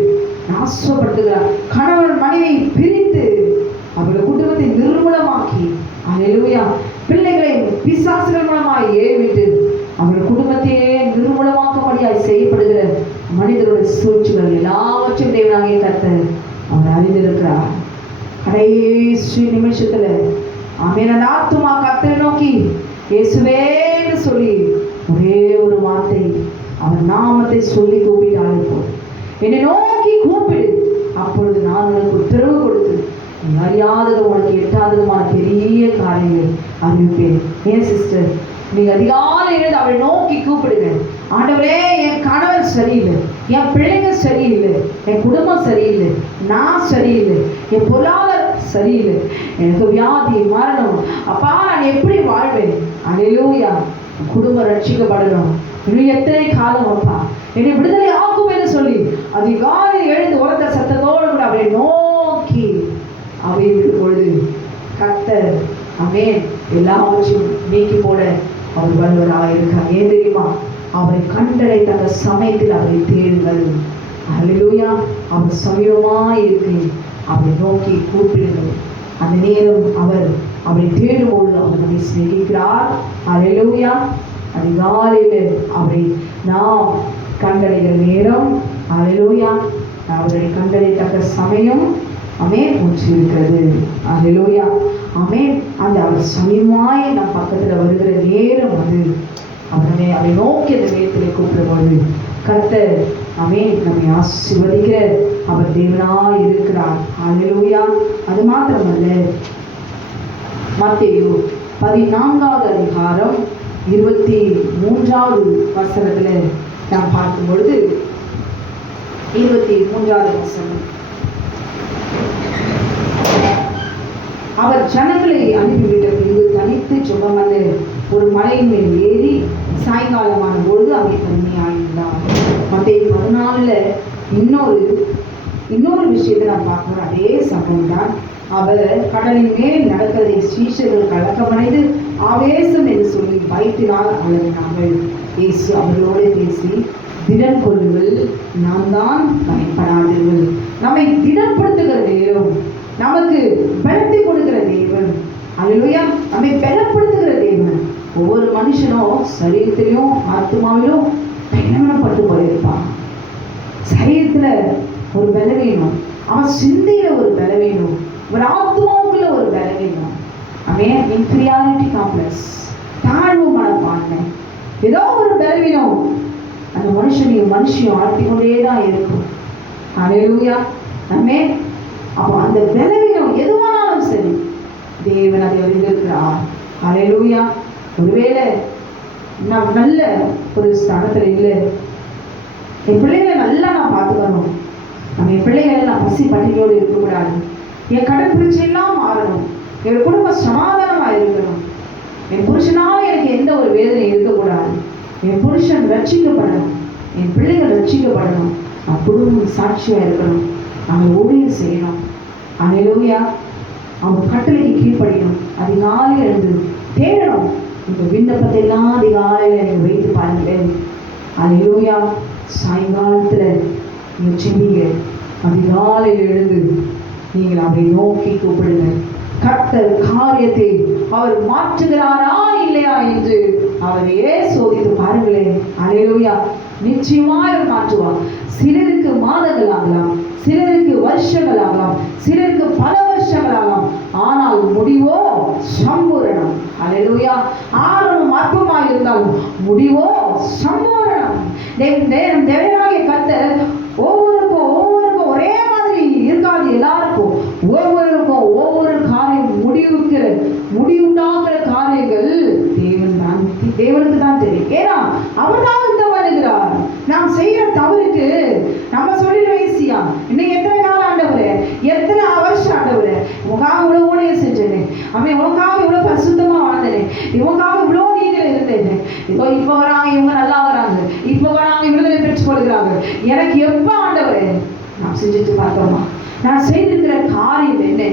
நாசப்படுத்துகிறார். கணவன் மனைவியை பிரித்து அவர்கள் குடும்பத்தை நிர்மூலமாக்கி ஹல்லேலூயா பிள்ளைகளை பிசாசுகள் மூலமாய் ஏவிட்டு அவர்கள் குடும்பத்தையே நிர்மூலமாக்கும்படியாய் செய்யப்படுகிற மனிதருடைய சூழ்ச்சிகள் எல்லாவற்றையும் தேவனாகிய கர்த்தர் அவர் அறிந்திருக்கிறார். கடைசி நிமிஷத்துல ஆமென், அந்த ஆத்துமா கர்த்தரை நோக்கி இயேசுவேன்னு சொல்லி ஒரே ஒரு வார்த்தை அவர் நாமத்தை சொல்லி கூப்பிட்டாலே போதும். என்னை நோக்கி கூப்பிடு, அப்பொழுது நான் உனக்கு உத்தரவு கொடுத்து நீ அறியாதது உனக்கு எட்டாததுமான பெரிய காரியங்கள் அறிவிப்பேன். ஏன் சிஸ்டர், நீங்க அதிகாலை எழுந்து அவரை நோக்கி கூப்பிடுங்க. ஆண்டவரே, என் கணவன் சரியில்லை, என் பிள்ளைங்க சரியில்லை, என் குடும்பம் சரியில்லை, நான் சரியில்லை, என் பொருளாதாரம் சரியில்லை, எனக்கு வியாதி, மரணம், அப்பா நான் எப்படி வாழ்வேன்? ஹல்லேலூயா. குடும்பம் ரட்சிக்கப்படணும். இன்னும் எத்தனை காலம் அப்பா என்னை விடுதலை ஆக்கும் என்று சொல்லி அதிகாலை எழுந்து உரத்த சத்தத்தோடு கூட அவரை நோக்கி அவை விடும் பொழுது கர்த்தர் ஆமென் எல்லாவற்றையும் நீக்கி போட அவர் வல்லவராக இருக்கார். ஏன் தெரியுமா? அவரை கண்டடைத்த அந்த சமயத்தில் அவரை தேடுங்கள். ஹல்லேலூயா. அவர் சமீபமாய் இருக்கு, அவரை நோக்கி கூப்பிடுங்கள். அந்த நேரம் அவர் அவரை தேடும்போது அவர் நம்மை சிநேகிக்கிறார். ஹல்லேலூயா. அதிகாலையில் அவரை நாம் கண்டடைகிற நேரம், ஹல்லேலூயா, அவரை கண்டடைத்தக்க சமயம் ஆமென் இருக்கிறது. ஹல்லேலூயா. ஆமென். அந்த அவர் சமயமாய் நம் பக்கத்தில் வருகிற நேரம் அது அவரை நோக்கி அந்த நேரத்தில் கூப்பிடும்போது கர்த்தர் ஆமென் நம்மை ஆசீர்வதிக்கிற அவர் தேவனாய் இருக்கிறார். ஹல்லேலூயா. அது மாத்திரமல்ல, மத்தேயு 14வது அதிகாரம் 23வது வசனத்துல நாம் பார்க்கும் பொழுது 23வது வசனம், அவர் ஜனங்களை அனுப்பிவிட்ட பின்பு தனித்து சுகமந்து ஒரு மலையின் மேல் ஏறி சாயங்காலமான பொழுது அவை தனிமையாயிருந்தார். மத்தேயு 14ல இன்னொரு விஷயத்தை நான் பார்க்கிறோம். அதே சம்பவம் தான். அவர் கடலின் மேல் நடக்கிறதை சீஷர்கள் கலக்கமடைந்து ஆவேசம் என்று சொல்லி பயத்தினால் அலறினார்கள். இயேசு அவர்களோடு பேசி, திடன் கொள்ளுங்கள், நாம் தான் பயப்படாதீர்கள். நம்மை திடப்படுத்துகிற நேரம், நமக்கு பலத்தை கொடுக்கிற தேவன். ஹல்லேலூயா. நம்மை பலப்படுத்துகிற தேவன். ஒவ்வொரு மனுஷனும் சரீரத்திலும் ஆத்மாவிலும் பயணப்பட்டு போயிருப்பான். சரீரத்துல ஒரு பலவீனம், அவன் சிந்தையில ஒரு பலவீனம், ஒரு ஆத்மாவுக்குள்ள ஒரு பலவீனம், அவன் இன்ஃபீரியாரிட்டி காம்ப்ளெக்ஸ், தாழ்வு மனப்பான்மை, ஏதோ ஒரு பலவீனம் அந்த மனுஷனையும் ஆட்டிக்கொண்டே தான் இருக்கும். ஹல்லேலூயா. நம்மே அப்போ அந்த பலவீனம் எதுவானாலும் சரி தேவன் அதை அறிந்திருக்கிறார். ஹல்லேலூயா. ஒருவேளை நாம் நல்ல ஒரு ஸ்தானத்தில் இல்லை, என் பிள்ளைகளை நல்லா நான் பார்த்துக்கணும், என் பிள்ளைகள் எல்லாம் பசி பட்டினியோடு இருக்கக்கூடாது. என் கடன் பிரச்சனையெல்லாம் மாறணும். என் குடும்பம் சமாதானமா இருக்கணும். என் புருஷனால எனக்கு எந்த ஒரு வேதனையும் இருக்கக்கூடாது. என் புருஷன் ரட்சிக்கப்படணும். என் பிள்ளைகள் ரட்சிக்கப்படணும். அவன் குடும்பம் சாட்சியா இருக்கணும். அவன் ஊழியம் செய்யணும். அல்லேலூயா. அவன் கட்டளைக்கு கீழ்ப்படியணும். அதிகாலையில் எழுந்து தேடணும். இந்த விண்ணப்பத்தை எல்லாம் அதிகாலையில் நீங்க வைத்து பாருங்களேன். அல்லேலூயா. சாயங்காலத்துல நீங்க சென்னீங்க, அதிகாலையில் எழுந்து நீங்கள் அவரை நோக்கி கூப்பிடுங்க. கர்த்தர் காரியத்தை அவர் மாற்றுகிறாரா இல்லையா என்று அவரையே சோதித்து பாருங்களேன். அல்லேலூயா. நிச்சயமாய் அவர் மாற்றுவார். சிலருக்கு மாதங்கள் ஆகலாம், சிலருக்கு வருஷங்கள் ஆகலாம், சிலருக்கு பல வருஷங்கள் ஆகலாம். ஆனால் முடிவோ சம்பூரணம். அல்லேலூயா. ஆரம்பம் அற்பமாய் இருந்தாலும் முடிவோ சம்பூரணம். தேவனாகிய கர்த்தர் ஒவ்வொருக்கும் ஒரே மாதிரி இருக்காது. எல்லாருக்கும் ஒவ்வொருக்கும் ஒவ்வொரு காரியம் முடிவுண்டாகிற காரியங்கள் தேவனுக்கு தான் தெரியும். ஏன்னா அவர் தான் யுத்தம் பண்ணுகிறார். நாம் செய்யற தவறுக்கு நம்ம சொல்லிடுவோம் ஈஸியா, இன்னைக்கு எத்தனை காலம் ஆண்டவரே, எத்தனை வருஷம் ஆண்டவரே, உனக்காக இவ்வளவு ஊழியம் செஞ்சேனே, அவன் உனக்காக இவ்வளவு பரிசுத்தமா வாழ்ந்தேனே, இவங்காக இவ்வளவு நீதியில இருந்தேனே, இப்ப வராங்க இவங்க நல்லா வராங்க, இப்ப வராங்க விடுதலை பெற்றுக் கொள்கிறாங்க. எனக்கு எப்ப ஆண்டவரே நான் செஞ்சுட்டு பார்த்தோமா? நான் செய்திருக்கிற காரியம் என்ன?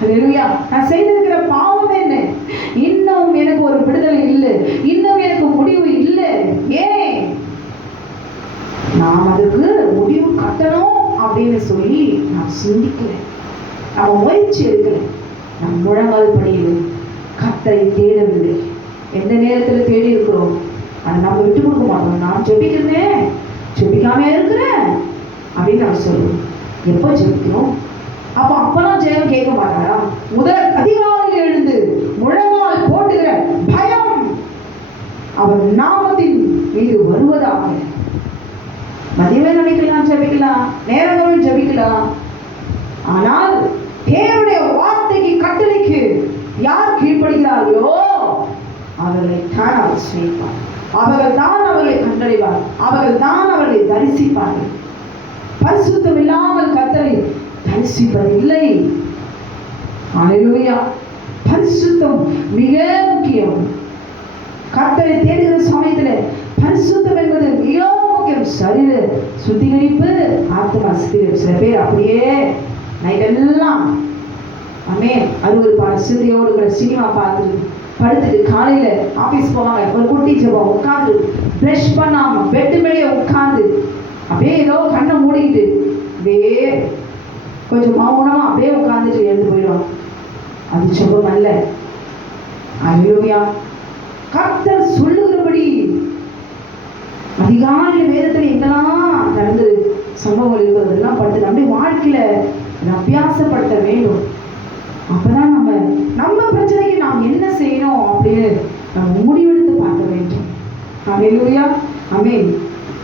அல்லேலூயா. நான் செய்திருக்கிற பாவம் என்ன? இன்னும் எனக்கு ஒரு விடுதலை இல்லை, இன்னும் எனக்கு முடிவு இல்லை. ஏன் நாம் அதுக்கு முடிவு கட்டணும் அப்படின்னு சொல்லி நான் சிந்திக்கிறேன். நம்ம முயற்சி எடுக்கிறேன். நம் முழங்கால் படியில் கர்த்தரை தேடவில்லை. எந்த நேரத்தில் தேடி இருக்கிறோம் அதை நம்ம விட்டு கொடுக்க மாட்டோம். நான் ஜெபிக்கிறேன், ஜெபிக்காம இருக்கிறேன் அப்படின்னு நம்ம சொல்லுவோம். எப்போ ஜெபிக்கிறோம்? அப்பெல்லாம் ஜெயம் கேட்க மாட்டாரா? முதல் அதிகாலையில் எழுந்து முழங்கால் போட்டுகிற பயம் அவர் நாமத்தின் மீது வருவதாக. மதியமே நினைக்கலாம், ஜெபிக்கலாம், நேரங்களும் ஜெபிக்கலாம். ஆனால் தேவனுடைய வார்த்தைக்கு கட்டளைக்கு யார் கீழ்ப்படுகிறார்களோ அவர்களை தான் அவர் செய்வார். அவர்கள் தான் அவர்களை கண்டறிவார். அவர்கள் தான் அவர்களை தரிசிப்பார்கள். பரிசுத்தம் இல்லாமல் கர்த்தரை தரிசிப்பதில்லை. அல்லேலூயா. பரிசுத்தம் மிக முக்கியம். கர்த்தரை தேடுகிற சமயத்துல பரிசுத்தம் என்பது மிக முக்கியம். சரீர சுத்திகரிப்பு, ஆத்மா சுத்திகரிப்பு. சில பேர் அப்படியே நைட்டெல்லாம் அறுபது சிந்தையோடு கூட சினிமா பார்த்துட்டு படுத்துட்டு காலையில ஆபீஸ் போவாங்க, ஒரு குட்டி ஜெபம் உட்காந்து பிரஷ் பண்ணாம பெட்டு மேலேயே உட்காந்து அப்படியே ஏதோ கண்ணை மூடிக்கிட்டு அப்படியே கொஞ்சம் மௌனமா அப்படியே உட்காந்துட்டு எழுந்து போயிடுவாங்க. அது ஜெபம் அல்ல. அல்லேலூயா. கர்த்தர் சொல்லுகிறபடி அதிகாலையில் வேதத்தில் எங்கெல்லாம் நடந்து சம்பவங்கள் இருக்கிறதெல்லாம் படுத்து நம்முடைய வாழ்க்கையில அபியாசப்படுத்த வேண்டும். அப்பதான் நம்ம பிரச்சனைக்கு நாம் என்ன செய்யணும் அப்படின்னு நம்ம முடிவெடுத்து பார்க்க வேண்டும். அல்லேலூயா. ஆமென்.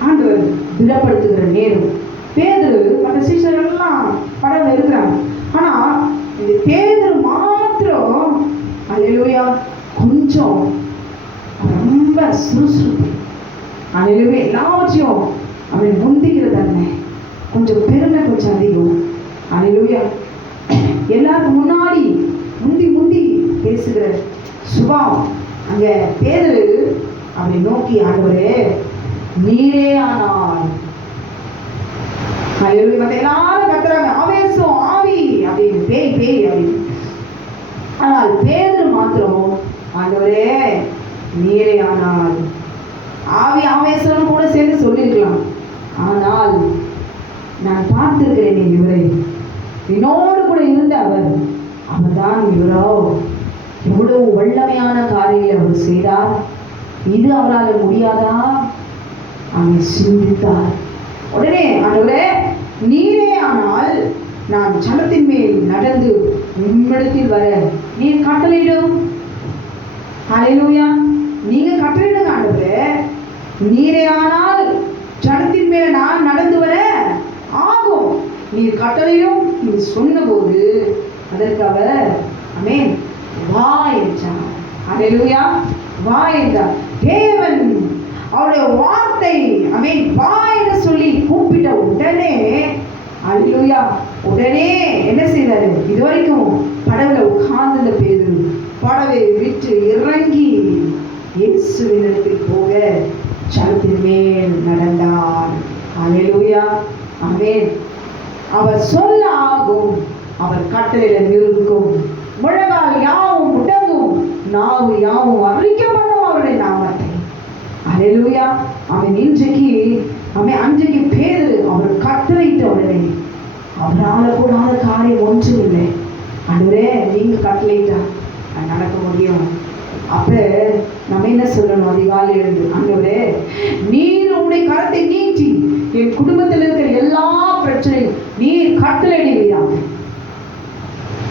ஆண்டவர் திடப்படுத்துகிற நேரம். பேதுரு மற்ற சீஷர்கள்லாம் படகுல இருக்கிறாங்க. ஆனா இந்த பேதுரு மாத்திரம் அல்லேலூயா கொஞ்சம் ரொம்ப சுறுசுறுப்பு. அல்லேலூயா. எல்லாவற்றையும் அவன் முந்திக்கிற தன்மை, கொஞ்சம் பெருமை கொஞ்சம் அதிகம். அல்லேலூயா. எல்லாருக்கும் முன்னாடி முந்தி பேசுகிற சுபாவம். அங்க பேதுரு அவனை நோக்கி, ஆண்டவரே நீரே ஆனால். மற்ற எல்லாரும் கத்துறாங்க, ஆவேசம், ஆவி அப்படின்னு, பேய் அப்படின்னு. ஆனால் பேதுரு மாத்திரம், ஆண்டவரே நீரே ஆனால். ஆவி ஆவேசம் கூட சேர்ந்து சொல்லிருக்கலாம். ஆனால் நான் பார்த்திருக்கிறேன் இவரை, என்னோடு கூட இருந்த அவர்தான் இவரோ. எவ்வளவு வல்லமையான காரியங்களை அவர் செய்தார். இது அவரால் முடியாதா? அவன் சிந்தித்தார். உடனே ஆண்டவரே நீரே ஆனால் நான் ஜலத்தின் மேல் நடந்து உம்மிடத்தில் வர நீர் கட்டளையிடும். அல்லேலூயா. நீங்க கட்டளையிடுங்க ஆண்டவரே. நீரே ஆனால் ஜலத்தின் மேல் நான் நடந்து வர ஆகும். நீர் கட்டளையிடும். நீ சொன்னபோது அதற்கு அவர் ஆமென் வா என்றார். அல்லேலூயா. வா என்றார். தேவன் அவருடைய வார்த்தை ஆமென் வா என்று சொல்லி கூப்பிட்ட உடனே அல்லேலூயா. உடனே என்ன செய்தாரு? இதுவரைக்கும் படகுல உட்கார்ந்த பேதுரு படவை விட்டு இறங்கி இயேசுவினிடத்தில் போக ஜலத்தின் மேல் நடந்தார். அல்லேலூயா. ஆமென். அவர் சொல்ல ஆகும், அவர் கட்டளையில நிற்கும். முழங்கால் யாவும் முடங்கும், நாவு யாவும் அறிக்கப்படும் அவருடைய நாமத்தை. அல்லேலூயா. அவன் இன்றைக்கு அன்றைக்கு பேதுரு அவர் கட்டளையிட்ட உடனே அவரால் கூடாத காரியம் ஒன்றும் இல்லை. ஆண்டவரே நீங்க கட்டளையிட்டா நடக்க முடியும். அப்ப நம்ம என்ன சொல்லணும்? அதிகாலை எழுந்து, ஆண்டவரே நீர் உங்களுடைய கரத்தை நீட்டி என் குடும்பத்தில் இருக்கிற எல்லா பிரச்சனையும் நீர் கட்டளையிடுவீராக.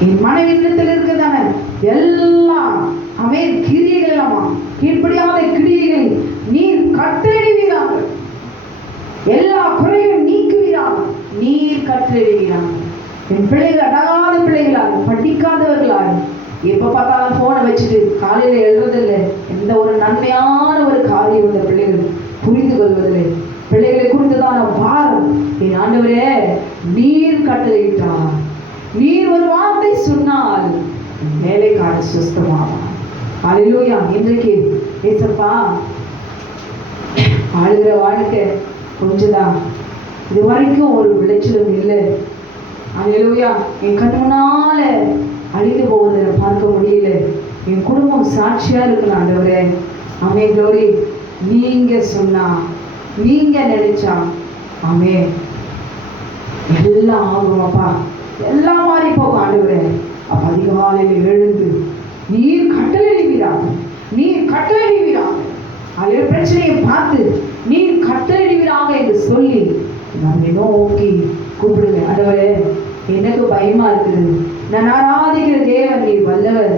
என் மனைவிடத்தில் இருக்கிறதான எல்லாம் கிரியைகள் எல்லாமா இப்படியான கிரியைகளை நீர் கட்டளையிடுவீராக. எல்லா குறையும் நீக்குவீராக. நீர் கட்டளையிடுவீராக. என் பிள்ளைகள் அடாத பிள்ளைகளாக, படிக்காதவர்களாக, எப்ப பார்த்தாலும் போனை வச்சுட்டு காலையில எழுறதில்லை, எந்த ஒரு நன்மையான ஒரு காரியம் இந்த பிள்ளைகள் புரிந்து கொள்வதில்லை. பிள்ளைகளை குறித்துதான பாரம். என் ஆண்டவரே நீர் கட்டளையிட்டார். நீர் ஒரு வார்த்தை சொன்னால் வேலைக்கார சுஸ்தமாவார். அல்லேலூயா. இன்றைக்கு ஏசப்பா ஆளுகிற வாழ்க்கை கொஞ்சம்தான், இது வரைக்கும் ஒரு விளைச்சலும் இல்லை. அல்லேலூயா. என் கண் முன்னால அழிந்து போவதை பார்க்க முடியல. என் குடும்பம் சாட்சியா இருக்கலாம். ஆண்டவரே ஆமென். க்ளோரி. நீங்க சொன்னா, நீங்க நினைச்சா ஆமென் எல்லாம் ஆகும் அப்பா. எல்லாம் மாறி போகும் ஆண்டவரே. அப்ப அதிகாலையில் எழுந்து நீர் கட்டளையிடுவீராக. நீர் கட்டளையிடுவீராக. அதே பிரச்சனையை பார்த்து நீர் கட்டளையிடுவீராக என்று சொல்லி நம்மை நோக்கி கூப்பிடுங்க. ஆண்டவரே எனக்கு பயமா இருக்குது, நான் ஆராதிக்கிற தேவன் நீர் வல்லவர்.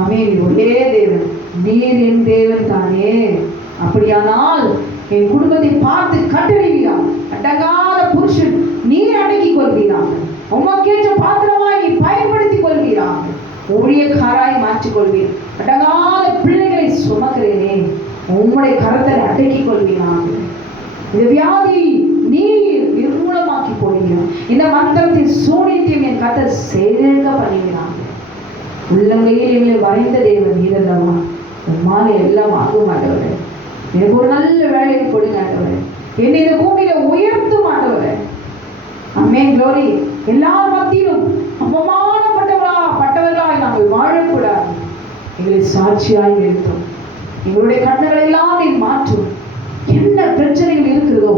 ஆமென். ஒரே தேவன், நீர் என் தேவன் தானே. அப்படியானால் என் குடும்பத்தை பார்த்து கட்டளையிடுவீராக. அடங்காத புருஷன் நீர் அடக்கிக் கொள்வீராக. உமக்கேற்ற பாத்திரமாய் நீ பயன்படுத்திக் கொள்வீராக. ஊழியக்காராய் மாற்றிக் கொள்வீர். அடங்காத பிள்ளைகளை சுமக்கிறேனே, உம்முடைய கரத்தை அடக்கிக் கொள்வீராக. இந்த வியாதி நீர் நிர்மூலமாக்கி போடுகிறார். இந்த மந்திரத்தின் சூனியத்தையும் என் கர்த்தர் சேர்க்க பண்ணுகிறாங்க. உள்ளங்கையில் எங்களை வரைந்த தேவன் நீரல்லவா. உம்மால எல்லாம் ஆகும் ஆண்டவரே. எனக்கு ஒரு நல்ல வேலையை கொடுங்க ஆண்டவரே. என்னை இந்த பூமியில உயர்த்தும் ஆண்டவரே. ஆமென். க்ளோரி. எல்லார் மத்தியிலும் அவமானப்பட்டவர்களாய் நாங்கள் வாழக்கூடாது. எங்களை சாட்சியாய் நிறுத்தும். எங்களுடைய கண்ணுகளை எல்லாம் நீ மாற்றும். என்ன பிரச்சனைகள் இருக்கிறதோ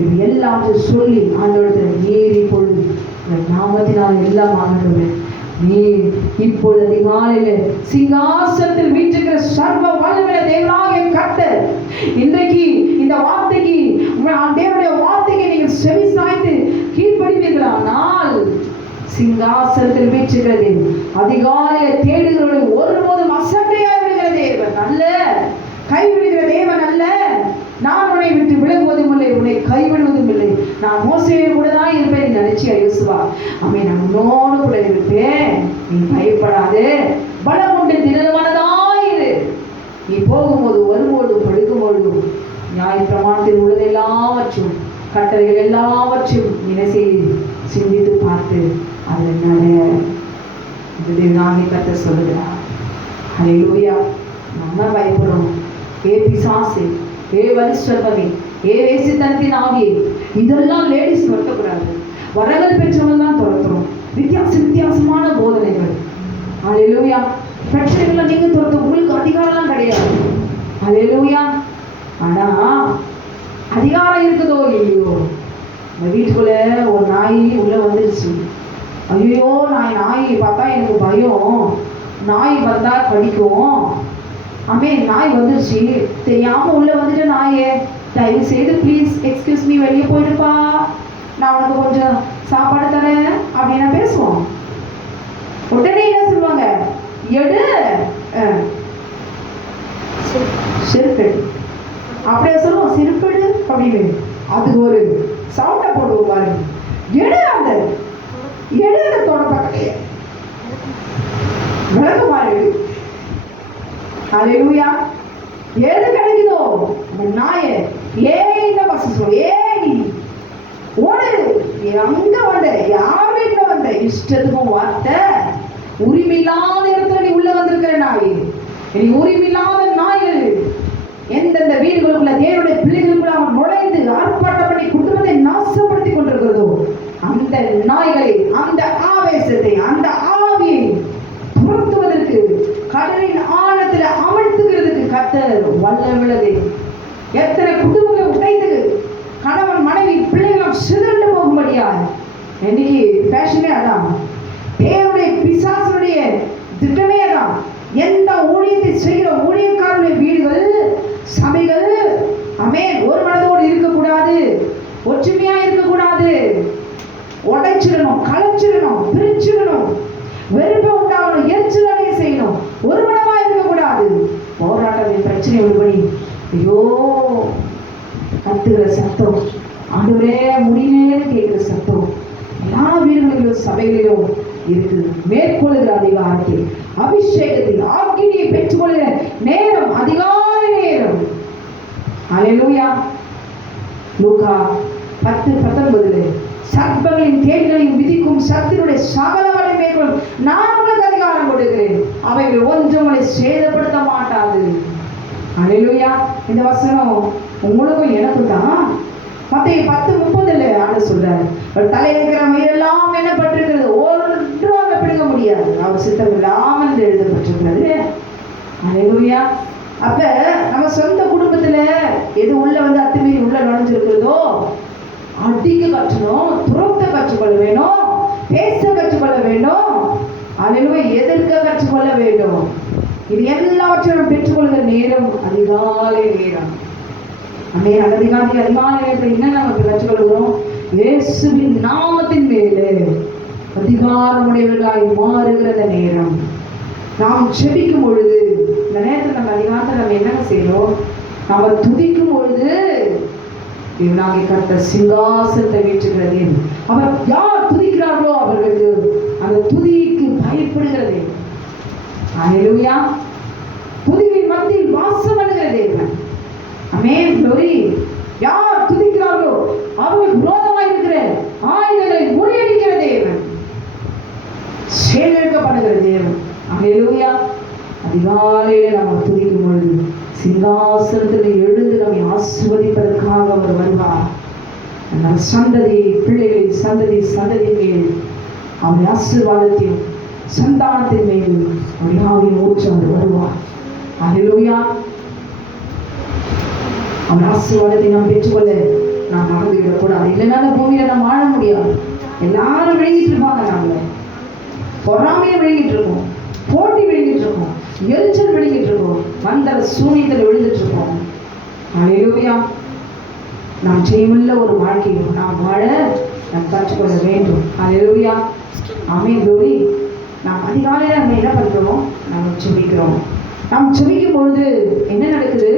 இது எல்லாத்தையும் சொல்லி ஆண்டவரத்தில் நீர் இப்பொழுது நாமத்தினால் எல்லாம் ஆண்டவரே நீர் இப்பொழுது அதிகாலையில சிங்காசனத்தில் வீற்றிருக்கிற சர்வ வல்லமையுள்ள தேவனாகிய கர்த்தர் இன்றைக்கு இந்த வார்த்தைக்கு தேவனுடைய வார்த்தைக்கு நீங்கள் செவி சாய்த்து கீழ்ப்படிவீர்களானால் சிங்காசனத்தில் வீற்றிருக்கிறது அதிகாலையில தேடுகிறவர்களை ஒருபோதும் அசட்டையாய் விடுகிற தேவன் அல்ல, கைவிடுகிற தேவன் அல்ல. நான் உன்னை விட்டு விலகுவதும் இல்லை, உன்னை கைவிடுவதும் இல்லை. நான் மோசையை கூட தான் இருப்பேன் நினைச்சியா யோசுவா? ஆமென். நான் உன்னோடு கூட இருப்பேன், நீ பயப்படாதே, பலம் கொண்டு திடமானதாயிரு. நீ போகும்போது வரும்போது படுக்கும்பொழுதும் நியாய பிரமாணத்தில் உள்ளது எல்லாவற்றும் கட்டளைகள் எல்லாவற்றையும் நினை செய்து சிந்தித்து பார்த்து அதில் நானே கத்த சொல்லுகிறார். அல்லேலூயா. நம்ம பயப்படுறோம். ஏ பிசாசு, ஏ வலிஸ்வர்மமே, ஏ வேசித்தனத்தின் ஆவியே, இதெல்லாம் லேடிஸ் துரத்தக்கூடாது. வரங்கள் பெற்றவங்க தான் துரத்துறோம். வித்தியாசமான போதனைகள். அல்லேலூயா. பிரச்சனைகளை நீங்க துரத்த உங்களுக்கு அதிகாரம்லாம் கிடையாது. அல்லேலூயா. ஆனா அதிகாரம் இருக்குதோ இல்லையோ, இந்த வீட்டுக்குள்ள ஒரு நாய் உள்ள வந்துருச்சு. ஐயோ நாய் பார்த்தா எனக்கு பயம், நாய் வந்தா கடிக்கும். ஆமென். நாய் வந்துருச்சு, தெரியாம உள்ள வந்துட்டு நாயே தயவு செய்து ப்ளீஸ் எக்ஸ்கியூஸ் மீ வெளியே போயிடுப்பா, நான் உனக்கு கொஞ்சம் சாப்பாடு தரேன் அப்படின்னா பேசுவோம். உடனே என்ன சொல்லுவாங்க? எடு செருப்பெடு அப்படியே சொல்லுவோம். செருப்பெடு அப்படின்னு அதுக்கு ஒரு சவுண்டை போடுவோம் பாருங்க. எடு அந்த தொடப்பக்கைய விளக்கு மாறு. அல்லேலூயா. எது கிடைக்குதோ அந்த நாயை ஏய் இந்த பசு ஏய் ஓடு அங்க வந்த யார் வீட்டுல வந்த இஷ்டத்துக்கும் வார்த்தை, உரிமையில்லாத இடத்துல நீ உள்ள வந்திருக்கிற நாய், நீ உரிமையில்லாத நாய்கள் எந்தெந்த வீடுகளுக்குள்ள தேவனுடைய பிள்ளைகளுக்குள்ள அவன் நுழைந்து ஆர்ப்பாட்டம் பண்ணி குடும்பத்தை நாசப்படுத்தி கொண்டிருக்கிறதோ அந்த நாய்களை, அந்த ஆவேசத்தை, அந்த ஆவியை துரத்துவதற்கு, கடலின் ஆழத்துல அமழ்த்துகிறதுக்கு கர்த்தர் வல்லவில்லதே. எத்தனை குடும்பங்களை உடைத்து கணவன் மனைவி பிள்ளைகளும் சிதறண்டு போகும்படியா இன்னைக்கு ஃபேஷனே அதான், தேவனுடைய பிசாசுடைய திட்டமே அதான். எந்த ஊழியத்தை செய்கிற ஊழியக்காரருடைய வீடுகள், சபைகள் ஆமென் ஒரு மனதோடு இருக்கக்கூடாது, ஒற்றுமையா இருக்கக்கூடாது, உடைச்சிடணும், கலைச்சிடணும், பிரிச்சிடணும், வெறுப்பை உண்டாகணும், எரிச்சலாக செய்யணும், ஒரு மனமா இருக்கக்கூடாது. போராட்டத்தின் பிரச்சனை ஒருபடி ஐயோ கத்துகிற சத்தம், ஆண்டவரே முடியலேன்னு கேட்கிற சத்தம் எல்லா வீடுகளிலும் சபைகளிலும் இருக்குது. மேற்கொள்கிற அதிகாரத்தில், அபிஷேகத்தில், ஆக்கினியை பெற்றுக்கொள்கிற நேரம் அதிகாலை நேரம். அல்லேலூயா. லூக்கா 10:19 சர்ப்பங்களின் தேள்களையும் விதிக்கும் சத்தினுடைய சகலவனை மேற்கொள் நான் உங்களுக்கு அதிகாரம் கொடுக்கிறேன், அவைகள் ஒன்றும் உங்களை சேதப்படுத்த மாட்டாது. அல்லேலூயா. இந்த வசனம் உங்களுக்கும் எனக்கும் தான். மத்தேயு 10:30 ஆண்டவர் சொல்றாரு, தலையில் இருக்கிற மயிரெல்லாம் என்னப்பட்டிருக்கிறது, ஒன்றாக பிடுங்க முடியாது, அவர் சித்தம் இல்லாமல் எழுதப்பட்டிருக்கிறது. அல்லேலூயா. அப்ப நம்ம சொந்த குடும்பத்துல எது உள்ள வந்து அத்துமீறி உள்ள நுழைஞ்சிருக்கிறதோ அடிக்க கற்றணும், துரத்த கற்றுக்கொள்ள வேணும், பேச கற்றுக்கொள்ள வேண்டும், அல்லேலூயா, எதிர்க்க கற்றுக்கொள்ள வேண்டும். இது எல்லாவற்றையும் பெற்றுக்கொள்கிற நேரம் அதிகாலை நேரம். அதிகாலை நேரத்தில் என்ன நம்ம கற்றுக்கொள்கிறோம்? இயேசுவின் நாமத்தின் மேலே அதிகாரமுடையவர்களாய் மாறுகிற நேரம். நாம் செபிக்கும் பொழுது இந்த நேரத்தில் நம்ம அதிகாரத்தில் நம்ம என்ன செய்யணும்? நாம் துதிக்கும் பொழுது தேவனாகிய கர்த்தர் சிங்காசனத்தை வீற்றுகிறது. அவர் யார் துதிக்கிறார்களோ அவர்களுக்கு அந்த துதிக்கு பயப்படுகிறது. அல்லேலூயா. துதியின் மத்தியில் வாசம் பண்ணுகிற தேவன். ஆமென். glory. யார் துதிக்கிறார்களோ அவர்களுக்கு விரோதமாய் இருக்கிற ஆயுதங்களை முறியடிக்கிற தேவன், செயலெடுக்கப்படுகிற தேவன். அல்லேலூயா. அதிகாலையில நம்ம துதிக்கும் பொழுது சிங்காசனத்தில் எழுந்து நம்மை ஆசீர்வதிப்பதற்காக அவர் வருவார். நம்ம சந்ததி பிள்ளைகளை சந்ததி மேல் அவருடைய ஆசீர்வாதத்தையும் சந்தானத்தின் மீது அவருடைய ஊற்று அவர் வருவார். அல்லேலூயா. அவர் ஆசீர்வாதத்தை நாம் பெற்றுக்கொள்ள நாம் மறந்துவிடக்கூடாது. இல்லைன்னா அந்த பூமியில நம்ம வாழ முடியாது. எல்லாரும் விழுங்கிட்டு இருப்பாங்க, நம்மள பொறாமையை விழுங்கிட்டு இருக்கோம், போட்டி விழுங்கிட்டு இருக்கோம், எரிச்சல் விழுங்கிட்டு இருக்கோம், மந்திர சூனியத்தில் விழுந்துட்டு இருக்கோம். அல்லேலூயா. நாம் செய்யமுள்ள ஒரு வாழ்க்கையை நாம் வாழ நாம் கற்றுக்கொள்ள வேண்டும். அல்லேலூயா. ஆமென். glory. நாம் அதிகாலையில் நம்ம என்ன பண்றோம்? நாம் ஜெபிக்கிறோம். நாம் ஜெபிக்கும் பொழுது என்ன நடக்குது?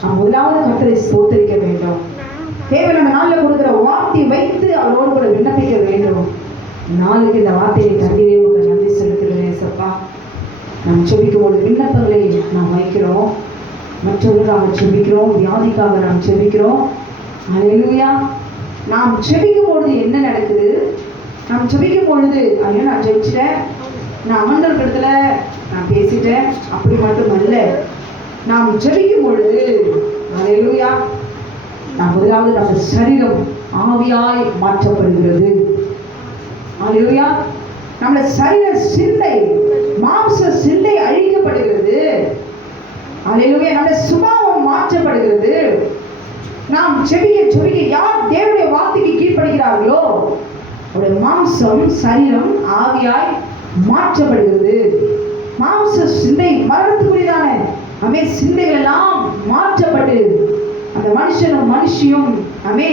நாம் முதலாவது கர்த்தரை ஸ்தோத்திரிக்க வேண்டும். தேவன் அந்த நாளில் கொடுக்கிற வார்த்தையை வைத்து அவரோடு கூட விண்ணப்பிக்க வேண்டும். நாளுக்கு இந்த வார்த்தையை தந்தீரே உங்களுக்கு நன்றி செலுத்துகிறேன் சப்பா. நாம் ஜெபிக்கும் பொழுது விண்ணப்பங்களை நாம் வைக்கிறோம், மற்றவர்களுக்காக ஜெபிக்கிறோம், வியாதிக்காக நாம் ஜெபிக்கிறோம். அல்லேலூயா. நாம் ஜெபிக்கும் பொழுது என்ன நடக்குது? நாம் ஜெபிக்கும் பொழுது ஐயோ நான் ஜெபிச்சிட்டேன், நான் அமர்ந்த இடத்துல நான் பேசிட்டேன், அப்படி மட்டும் அல்ல. நாம் ஜெபிக்கும் பொழுது அல்லேலூயா, நாம் முதலாவது நம்ம சரீரம் ஆவியாய் மாற்றப்படுகிறது. அல்லேலூயா. நம்ம சரீர சிந்தை, மாம்ச சிந்தை அழிக்கப்படுகிறது. அல்லேலூயா. நம்ம சுபாவம் மாற்றப்படுகிறது. நாம் ஜெபிக்க யார் தேவனுடைய வார்த்தைக்கு கீழ்ப்படுகிறார்களோ அவருடைய மாம்சம் சரீரம் ஆவியாய் மாற்றப்படுகிறது. மாம்ச சிந்தை மரணத்துக்குரியதான அமே சிந்தைகள் எல்லாம் மாற்றப்பட்டு அந்த மனுஷனும் மனுஷியும் அமே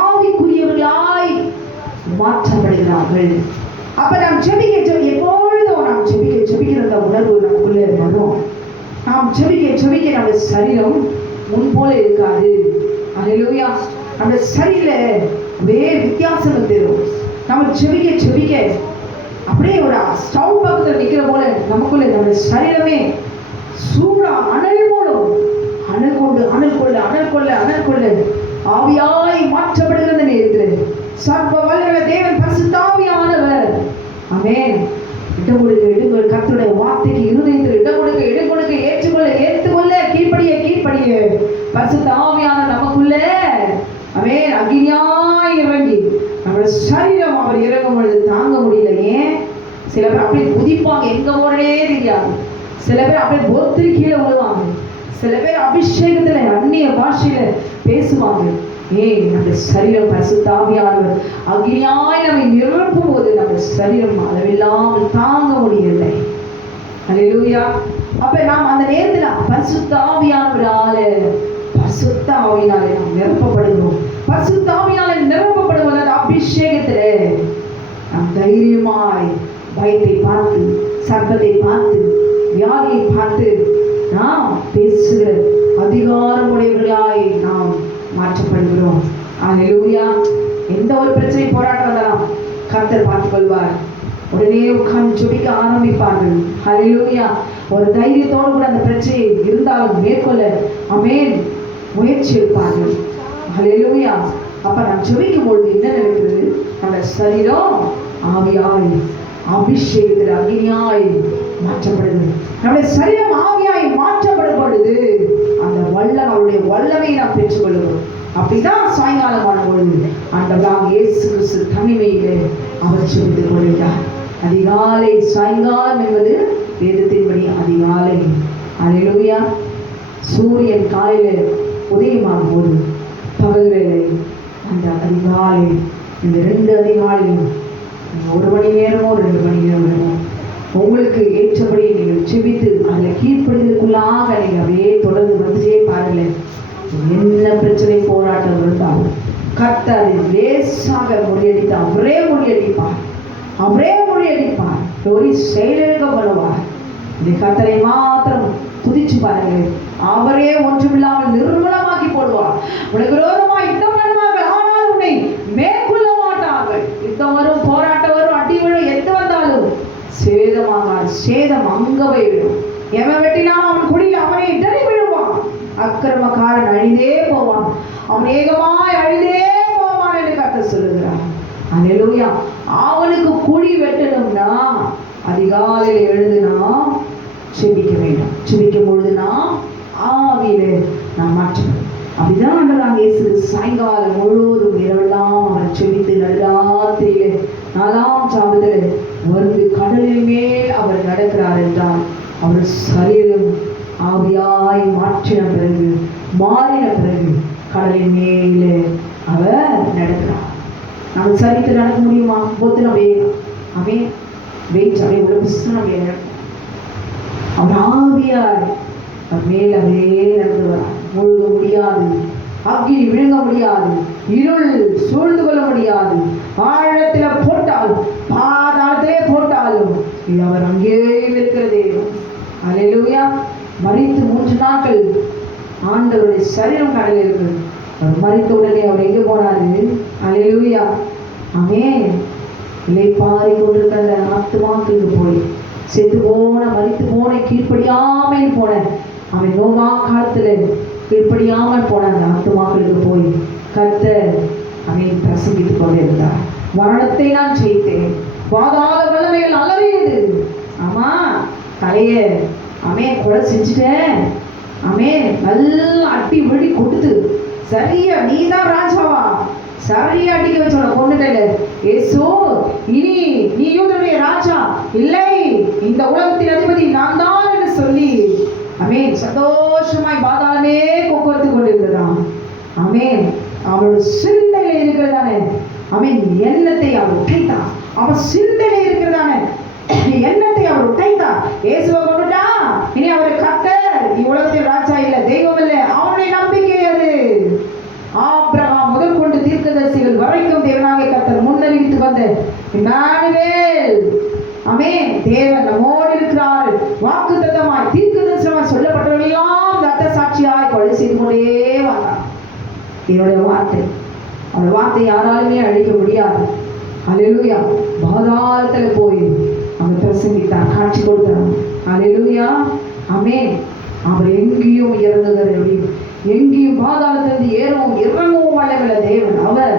ஆவிக்குரியவர்களாய் மாற்றப்படுகிறார்கள். அப்ப நாம் ஜெபிக்க எப்பொழுதும் நாம் ஜெபிக்கிற அந்த உணர்வு நமக்குள்ளே வரும். நாம் ஜெபிக்க நம்ம சரீரம் முன்போல இருக்காது. அல்லேலூயா. நம்ம சரீர வேறு வித்தியாசம் தெரியும். நம்ம ஜெபிக்க அப்படியே ஒரு ஸ்டவ் பக்கத்தில் நிற்கிற போல நமக்குள்ள நம்ம சரீரமே சூடா அனல் மூலம் அனல் கொண்டு ஆவியாய் மாற்றப்படுகிறது. இருக்கிறது. சர்வ வல்லமை தேவன் பரிசுத்த ஆவியானவர். ஆமென். இடம் கொடுக்க கர்த்தருடைய வார்த்தைக்கு இருதயத்தில் இடம் கொடுக்க ஏற்றுக்கொள்ள கீழ்ப்படிய பரிசுத்த ஆவியானவர் நமக்குள்ளே ஆமென் அக்கினியாய் இறங்கி நம்முடைய சரீரம் அவர் இறங்கும் பொழுது தாங்க முடியல. ஏன்? சில பேர் அப்படியே குதிப்பாங்க, எங்க போறனே தெரியாது. சில பேர் அப்படியே பொறுத்து கீழே விழுவாங்க. சில பேர் அபிஷேகத்துல அந்நிய பாஷையில பேசுவாங்க. நம்ம சரீரம் பரிசுத்த ஆவியானவர் அக்னியாய் நம்மை நிரப்பும் போது நம்ம சரீரம் அளவில்லாமல் தாங்க முடியவில்லை. அல்லேலூயா. அப்ப நாம் அந்த நேரத்துல பரிசுத்த ஆவியானவராலே பரிசுத்த ஆவியினாலே நாம் நிரப்பப்படுகிறோம். பரிசுத்த ஆவியினாலே நிரப்பப்படுவது அந்த அபிஷேகத்திலே நாம் தைரியமாய் பயத்தை பார்த்து, சர்ப்பத்தை பார்த்து, வியாதியை பார்த்து நாம் பேசுகிற அதிகாரமுடையவர்களாய் நாம் மாற்றப்படுகிறோம். அல்லேலூயா. எந்த ஒரு பிரச்சனை போராட்டம் வந்தாலும் கர்த்தர் பார்த்துக் கொள்வார். உடனே உட்கார்ந்து ஜெபிக்க ஆரம்பிப்பார்கள். அல்லேலூயா. ஒரு தைரியத்தோடு கூட அந்த பிரச்சனை இருந்தாலும் மேற்கொள்ள ஆமென் முயற்சி எடுப்பார்கள். அல்லேலூயா. அப்ப நாம் ஜெபிக்கும் பொழுது என்ன நடக்கிறது? நம்ம சரீரம் ஆவியாய் அபிஷேகத்தில் அக்னியாய் மாற்றப்படுது. நம்முடைய சரீரம் ஆவியாய் மாற்றப்படும் பொழுது அந்த அவருடைய வல்லமையை நாம் பெற்றுக்கொள்கிறோம். அப்படிதான் சாயங்காலமான பொழுது ஆண்டவராக இயேசு கிறிஸ்து தனிமையிலே அவர் ஜெபித்துக் கொள்கிறார். அதிகாலை, சாயங்காலம் என்பது வேதத்தின்படி அதிகாலை. அல்லேலூயா. சூரியன் காலையில உதயமாகும் போது பகல் வேலை, அந்த அதிகாலை, இந்த 2 அதிகாலையும் 1 மணி நேரமோ 2 மணி நேரமோ உங்களுக்கு ஏற்றபடி நீங்கள் செபித்து அதில் கீழ்ப்படுவதற்குள்ளாக நீங்கள் அப்படியே தொடர்ந்து வந்துட்டே பாருங்களேன். என்ன பிரச்சனை போராட்டம் இருந்தாலும் கர்த்தர் அதை லேசாக முறியடித்தார். அவரே முறியடிப்பார். ஒரு செயலிழக்க பண்ணுவார். இந்த கர்த்தரை மாத்திரம் துதிச்சு பாருங்கள். அவரே ஒன்றுமில்லாமல் நிர்மூலமாக்கி போடுவார். உனக்கு விரோதமாக யுத்தம் பண்ணுவார்கள், ஆனால் உன்னை மேற்கொள்ள மாட்டார்கள். யுத்தம் வரும், போராட்டம் வரும், அடி விழும், எது வந்தாலும் சேதமாகாது. சேதம் அங்கவே விடும். எவன் வெட்டினாலும் அவன் குடியில் அவனை இடறி விழுவான். அக்கிரமக்காரன் அழிதே போவான், அவன் ஏகமாய் அழிதே போவான் என்று கர்த்தர் சொல்லுகிறார். அல்லேலூயா. அவனுக்கு குழி வெட்டணும்னா அதிகாலையில் எழுதுனா செபிக்க வேண்டும். செபிக்கும் பொழுது நாம் ஆவியிலே நாம் மாற்றணும். அப்படிதான் நாங்கள் இயேசு சாயங்காலம் முழுவதும் இரவெல்லாம் அவர் செபித்து நடுராத்திரியிலே 4ஆம் சாமத்தில் வந்து கடலின் மேல் அவர் நடக்கிறார் என்றால் அவர் சரீரம் ஆவியாய் மாறின பிறகு கடலின் மேலே அவர் நடக்கிறார். நம்ம சரித்து நடக்க முடியுமா? போத்து நம்ம வெயிட் அப்படியே உள்ள புஸ்தகம் அவர் ஆவியாய் மேல் அப்படியே நடந்துவார். முழுக முடியாது, அக்கினி விழுங்க முடியாது, இருள் சூழ்ந்து கொள்ள முடியாது. ஆழத்தில போட்டாலும் பாதாளத்திலே போட்டாலும் அவர் அங்கே இருக்கிறதே. அல்லேலூயா. மரித்து 3 நாட்கள் ஆண்டவருடைய சரீரம் கடலில் இருக்கிறது. அவர் மரித்த உடனே அவர் எங்கே போனாரு? அல்லேலூயா. ஆமென். இளைப்பாரி கொண்டிருக்கிற அந்த ஆத்துமாக்களுக்கு போய் செத்து போன, மரித்து போன, கீழ்ப்படியாமல் போன, அவன் நோவா காலத்துல கீழ்ப்படியாமல் போன அந்த ஆத்துமாக்களுக்கு போய் கர்த்தர் அவன் பிரசங்கித்துக் கொண்டிருந்தார். மரணத்தை நான் ஜெயித்தேன், பாதாள வல்லமைகள் அலறியது. ஆமா, தலைய கொலை செஞ்சுட்டேன். நல்லா அட்டி விழி கொடுத்து சரியா நீதான் ராஜாவா சரியா அடிக்க வச்சோட கொண்டுட்டல. ஏசு இனி நீ யூதருடைய ராஜா இல்லை, இந்த உலகத்தின் அதிபதி நான் தான் என்று சொல்லி சந்தோஷமாய் பாதாளமே கொக்குவத்து கொண்டிருக்கிறான். அவனோட சிந்தையில இருக்கிறதானே எண்ணத்தை அவர் உடைத்தான். அவன் சிந்தையில இருக்கிறதான எண்ணத்தை அவர் உடைத்தான். இயேசுவை கொண்டுட்டா இனி அவர் கர்த்தர், நீ உலகத்தில் ராஜா இல்லை, தெய்வம் இல்லை. அவனுடைய நம்பிக்கை அது. ஆபிரகாம் முதல் கொண்டு தீர்க்கதரிசிகள் வரைக்கும் தேவனாகிய கர்த்தர் முன்னறிவித்து வந்த இம்மானுவேல், தேவன் நம்மோடு இருக்கிறார், வாக்குத்தத்தமாய் தீர்க்கதரிசனமாய் சொல்லப்பட்டவர்களெல்லாம் ரத்த சாட்சியாய் கொலை செய்து கொண்டே வந்தார். என்னுடைய வார்த்தை, அந்த வார்த்தை யாராலுமே அழிக்க முடியாது. அல்லேலூயா. பாதாளத்துல போய் அவர் பிரசங்கித்தார், காட்சி கொடுத்தார். அல்லேலூயா. அவர் எங்கேயும் இறங்குகிறது, எங்கேயும் பாதாளத்திலிருந்து ஏறவும் இறங்கவும் வல்லவல்ல தேவன். அவர்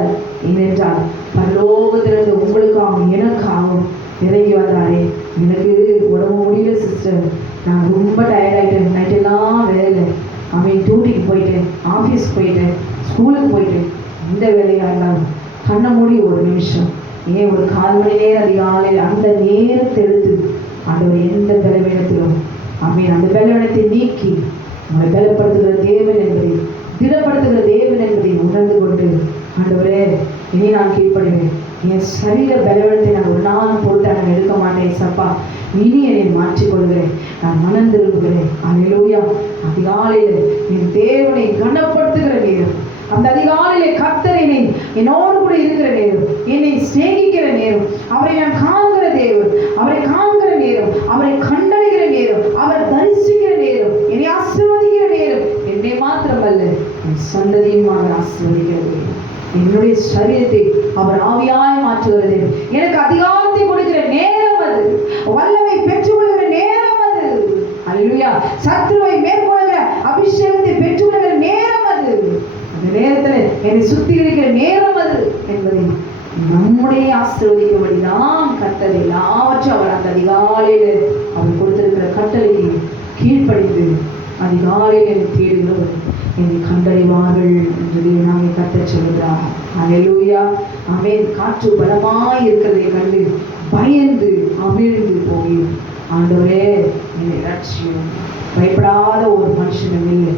ஸ்கூலுக்கு போயிட்டு எந்த வேலையாக இருந்தாலும் கண்ணை மூடி ஒரு நிமிஷம் ஏன் ஒரு 1/4 மணி நேரம் அதிகாலையில் அந்த நேரத்தை எடுத்து ஆண்டவர் எந்த பலவீனத்திலும் ஆமென் அந்த பலவீனத்தை நீக்கி உங்களை பலப்படுத்துகிற தேவன் என்பதை திடப்படுத்துகிற தேவன் என்பதை உணர்ந்து கொண்டு ஆண்டவரே இனி நான் கீழ்ப்படுவேன், என் சரீர பலவீனத்தை நான் ஒரு நாள் பொறுத்து நான் எடுக்க மாட்டேன் சப்பா, இனி என்னை மாற்றிக்கொள்கிறேன், நான் மனம் திரும்புகிறேன். அல்லேலூயா. அதிகாலையில் என் தேவனை கனப்படுத்துகிற நேரம், அந்த அதிகாலையிலே கர்த்தர் என்னோடு கூட இருக்கிற நேரம், என்னை சிநேகிக்கிற நேரம், அவரை நான் காண்கிற தேவன், அவரை காண்கிற நேரம், அவரை கண்டடைகிற நேரம், அவர் தரிசிக்கிற நேரம், என்னை ஆசீர்வதிக்கிற நேரம், என்னை மாத்திரமல்ல என் சந்ததியும் அவர் ஆசீர்வதிக்கிற நேரம், என்னுடைய சரீரத்தை அவர் ஆவியாய் மாற்றுகிறது, எனக்கு அதிகாரத்தை கொடுக்கிற நேரம் அது, வல்லமை பெற்றுக்கொள்கிற நேரம் அது. அல்லேலூயா. சத்துருவை மேற்கொள்கிற அபிஷேகத்தை பெற்றுக்கொள்கிற நேரம் அது. அந்த நேரத்தில் என்னை சுத்தி இருக்கிற நேரம் அது என்பதை நம்முடைய ஆசீர்வதிக்கும்படி நாம் கர்த்தர் எல்லாவற்றும் அவர் அந்த அதிகாலையில் அவர் கொடுத்திருக்கிற கட்டளைக்கு கீழ்ப்படிந்து அதிகாலையில் என்னை தேடுகிறவர் என்னை கண்டறிவார்கள் என்று நாங்கள் கர்த்தர் சொல்கிறார். அல்லேலூயா. ஆமென். காற்று பலமாய் இருக்கிறதை கண்டு பயந்து அமிழ்ந்து போய் ஆண்டவரே என்னை ரட்சியும். பயப்படாத ஒரு மனுஷனும் இல்லை.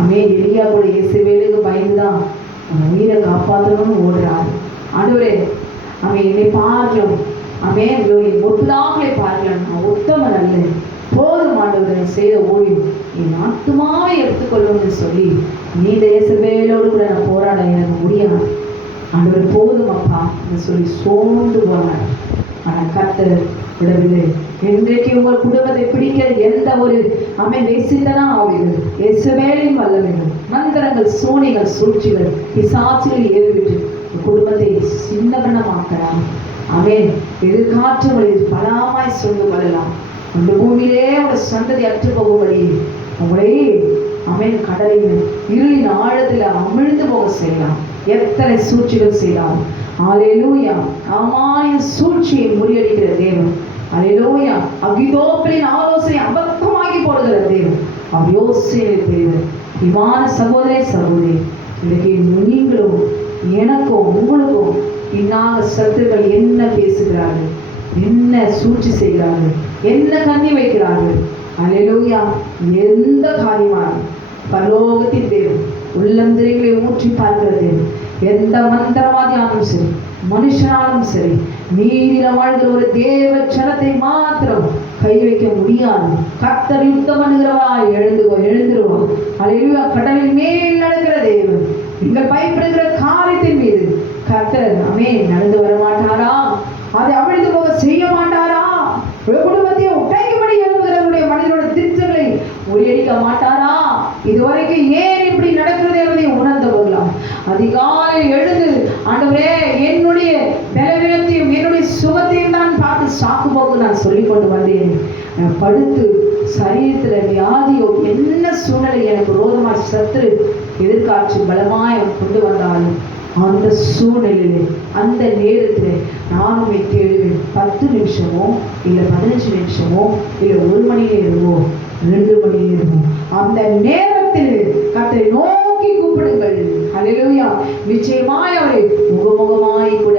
ஆமென். எலியா கூட இயேசுவேலுக்கு பயந்துதான் அவன் உயிரை காப்பாற்றணும்னு ஓடுறாரு. ஆண்டவரே அவன் என்னை பார்க்கலாம், அவன் ஒட்டுதாங்களே பார்க்கலாம், நான் உத்தமன் அல்ல, போதும் ஆண்டவரை செய்த ஊழியம் என் ஆத்துமாவை எடுத்துக்கொள்ளும்னு சொல்லி நீ இயேசுவேலோடு கூட நான் போராட எனக்கு முடியாது ஆண்டவர், போதும் அப்பா சொல்லி சோர்ந்து போனார். ஆனால் கர்த்தர் விடவில்லை. இன்றைக்கு உங்கள் குடும்பத்தை பிடிக்க எந்த ஒரு சிந்தனா ஆவிகள், இயேசுவேலின் வல்லமைகள், மந்திரங்கள், சோனிகள், சூழ்ச்சிகள், பிசாசுகள் ஏறிவிட்டு குடும்பத்தை சின்னபண்ணமாக்கலாம். ஆமென். எதிர்காற்றுகளில் பலமாய் சொல்ந்து கொள்ளலாம். அந்த பூமியிலே ஒரு சந்ததி அற்று போகும்படி உங்களை ஆமென் கடலில் இருளின் ஆழத்தில் அமிழ்ந்து போக செய்யலாம். எத்தனை சூழ்ச்சிகள் செய்யலாம். அல்லேலூயா. ஆமாய சூழ்ச்சியை முறியடிக்கிற தேவன். அல்லேலூயா. அகிதோப்பலின் ஆலோசனை அபத்தமாகி போடுகிற தேவன். அவர் யோசனை பெரியவர். விமான சகோதரே சகோதரி, இன்றைக்கு நீங்களும் எனக்கும் உங்களுக்கும் பின்னாக சத்துருக்கள் என்ன பேசுகிறார்கள், என்ன சூழ்ச்சி செய்கிறார்கள், என்ன கண்ணி வைக்கிறார்கள். அல்லேலூயா. எந்த காரியமாக பரலோகத்தின் தேவன் உள்ளந்திரைகளை ஊற்றி பார்க்கிற தேவன். எந்த மந்திரவாதியாலும் சரி, மனுஷனாலும் சரி, நீரில வாழ்கிற ஒரு தேவ சனத்தை மாத்திரம் கை வைக்க முடியாது. கர்த்தர் யுத்தம் பண்ணுகிறவா எழுந்துருவோம். அல்லேலூயா. கடலின் மேல் நடக்கிற தேவன். நீங்கள் பயப்படுகிற காரியத்தின் மீது கர்த்தர் ஆமென் நடந்து வர மாட்டாரா? அதை அவிழ்ந்து போக செய்ய மாட்டாரா? குடும்பத்தை உடைக்கும்படி எழுதுகிறவருடைய மனிதனோட திட்டங்களை முறியடிக்க மாட்டாரா? இதுவரைக்கும் ஏன் இப்படி நடக்கிறது என்பதை உணர்ந்து கொள்ளலாம். அதிகாலை எழுந்து ஆண்டவரே என்னுடைய பலவீனத்தையும் என்னுடைய சுகத்தையும் தான் பார்த்து சாக்கு போக்கு நான் சொல்லிக் கொண்டு வந்தேன். படுத்து சரீரத்தில் வியாதியோ என்ன சூழ்நிலை எனக்கு ரோதமாக சத்துரு எதிர்காற்று பலமாய் கொண்டு வந்தாலும் அந்த சூழ்நிலையிலே அந்த நேரத்தில் நானும் தேடுவேன். 10 நிமிஷமோ இல்லை 15 நிமிஷமோ இல்லை 1 மணி நேரமோ 2 மணி நேரமோ அந்த நேரத்தில் கர்த்தரை நோக்கி கூப்பிடுங்கள். அல்லேலூயா. நிச்சயமாய் அவரை முகமுகமாய் கூட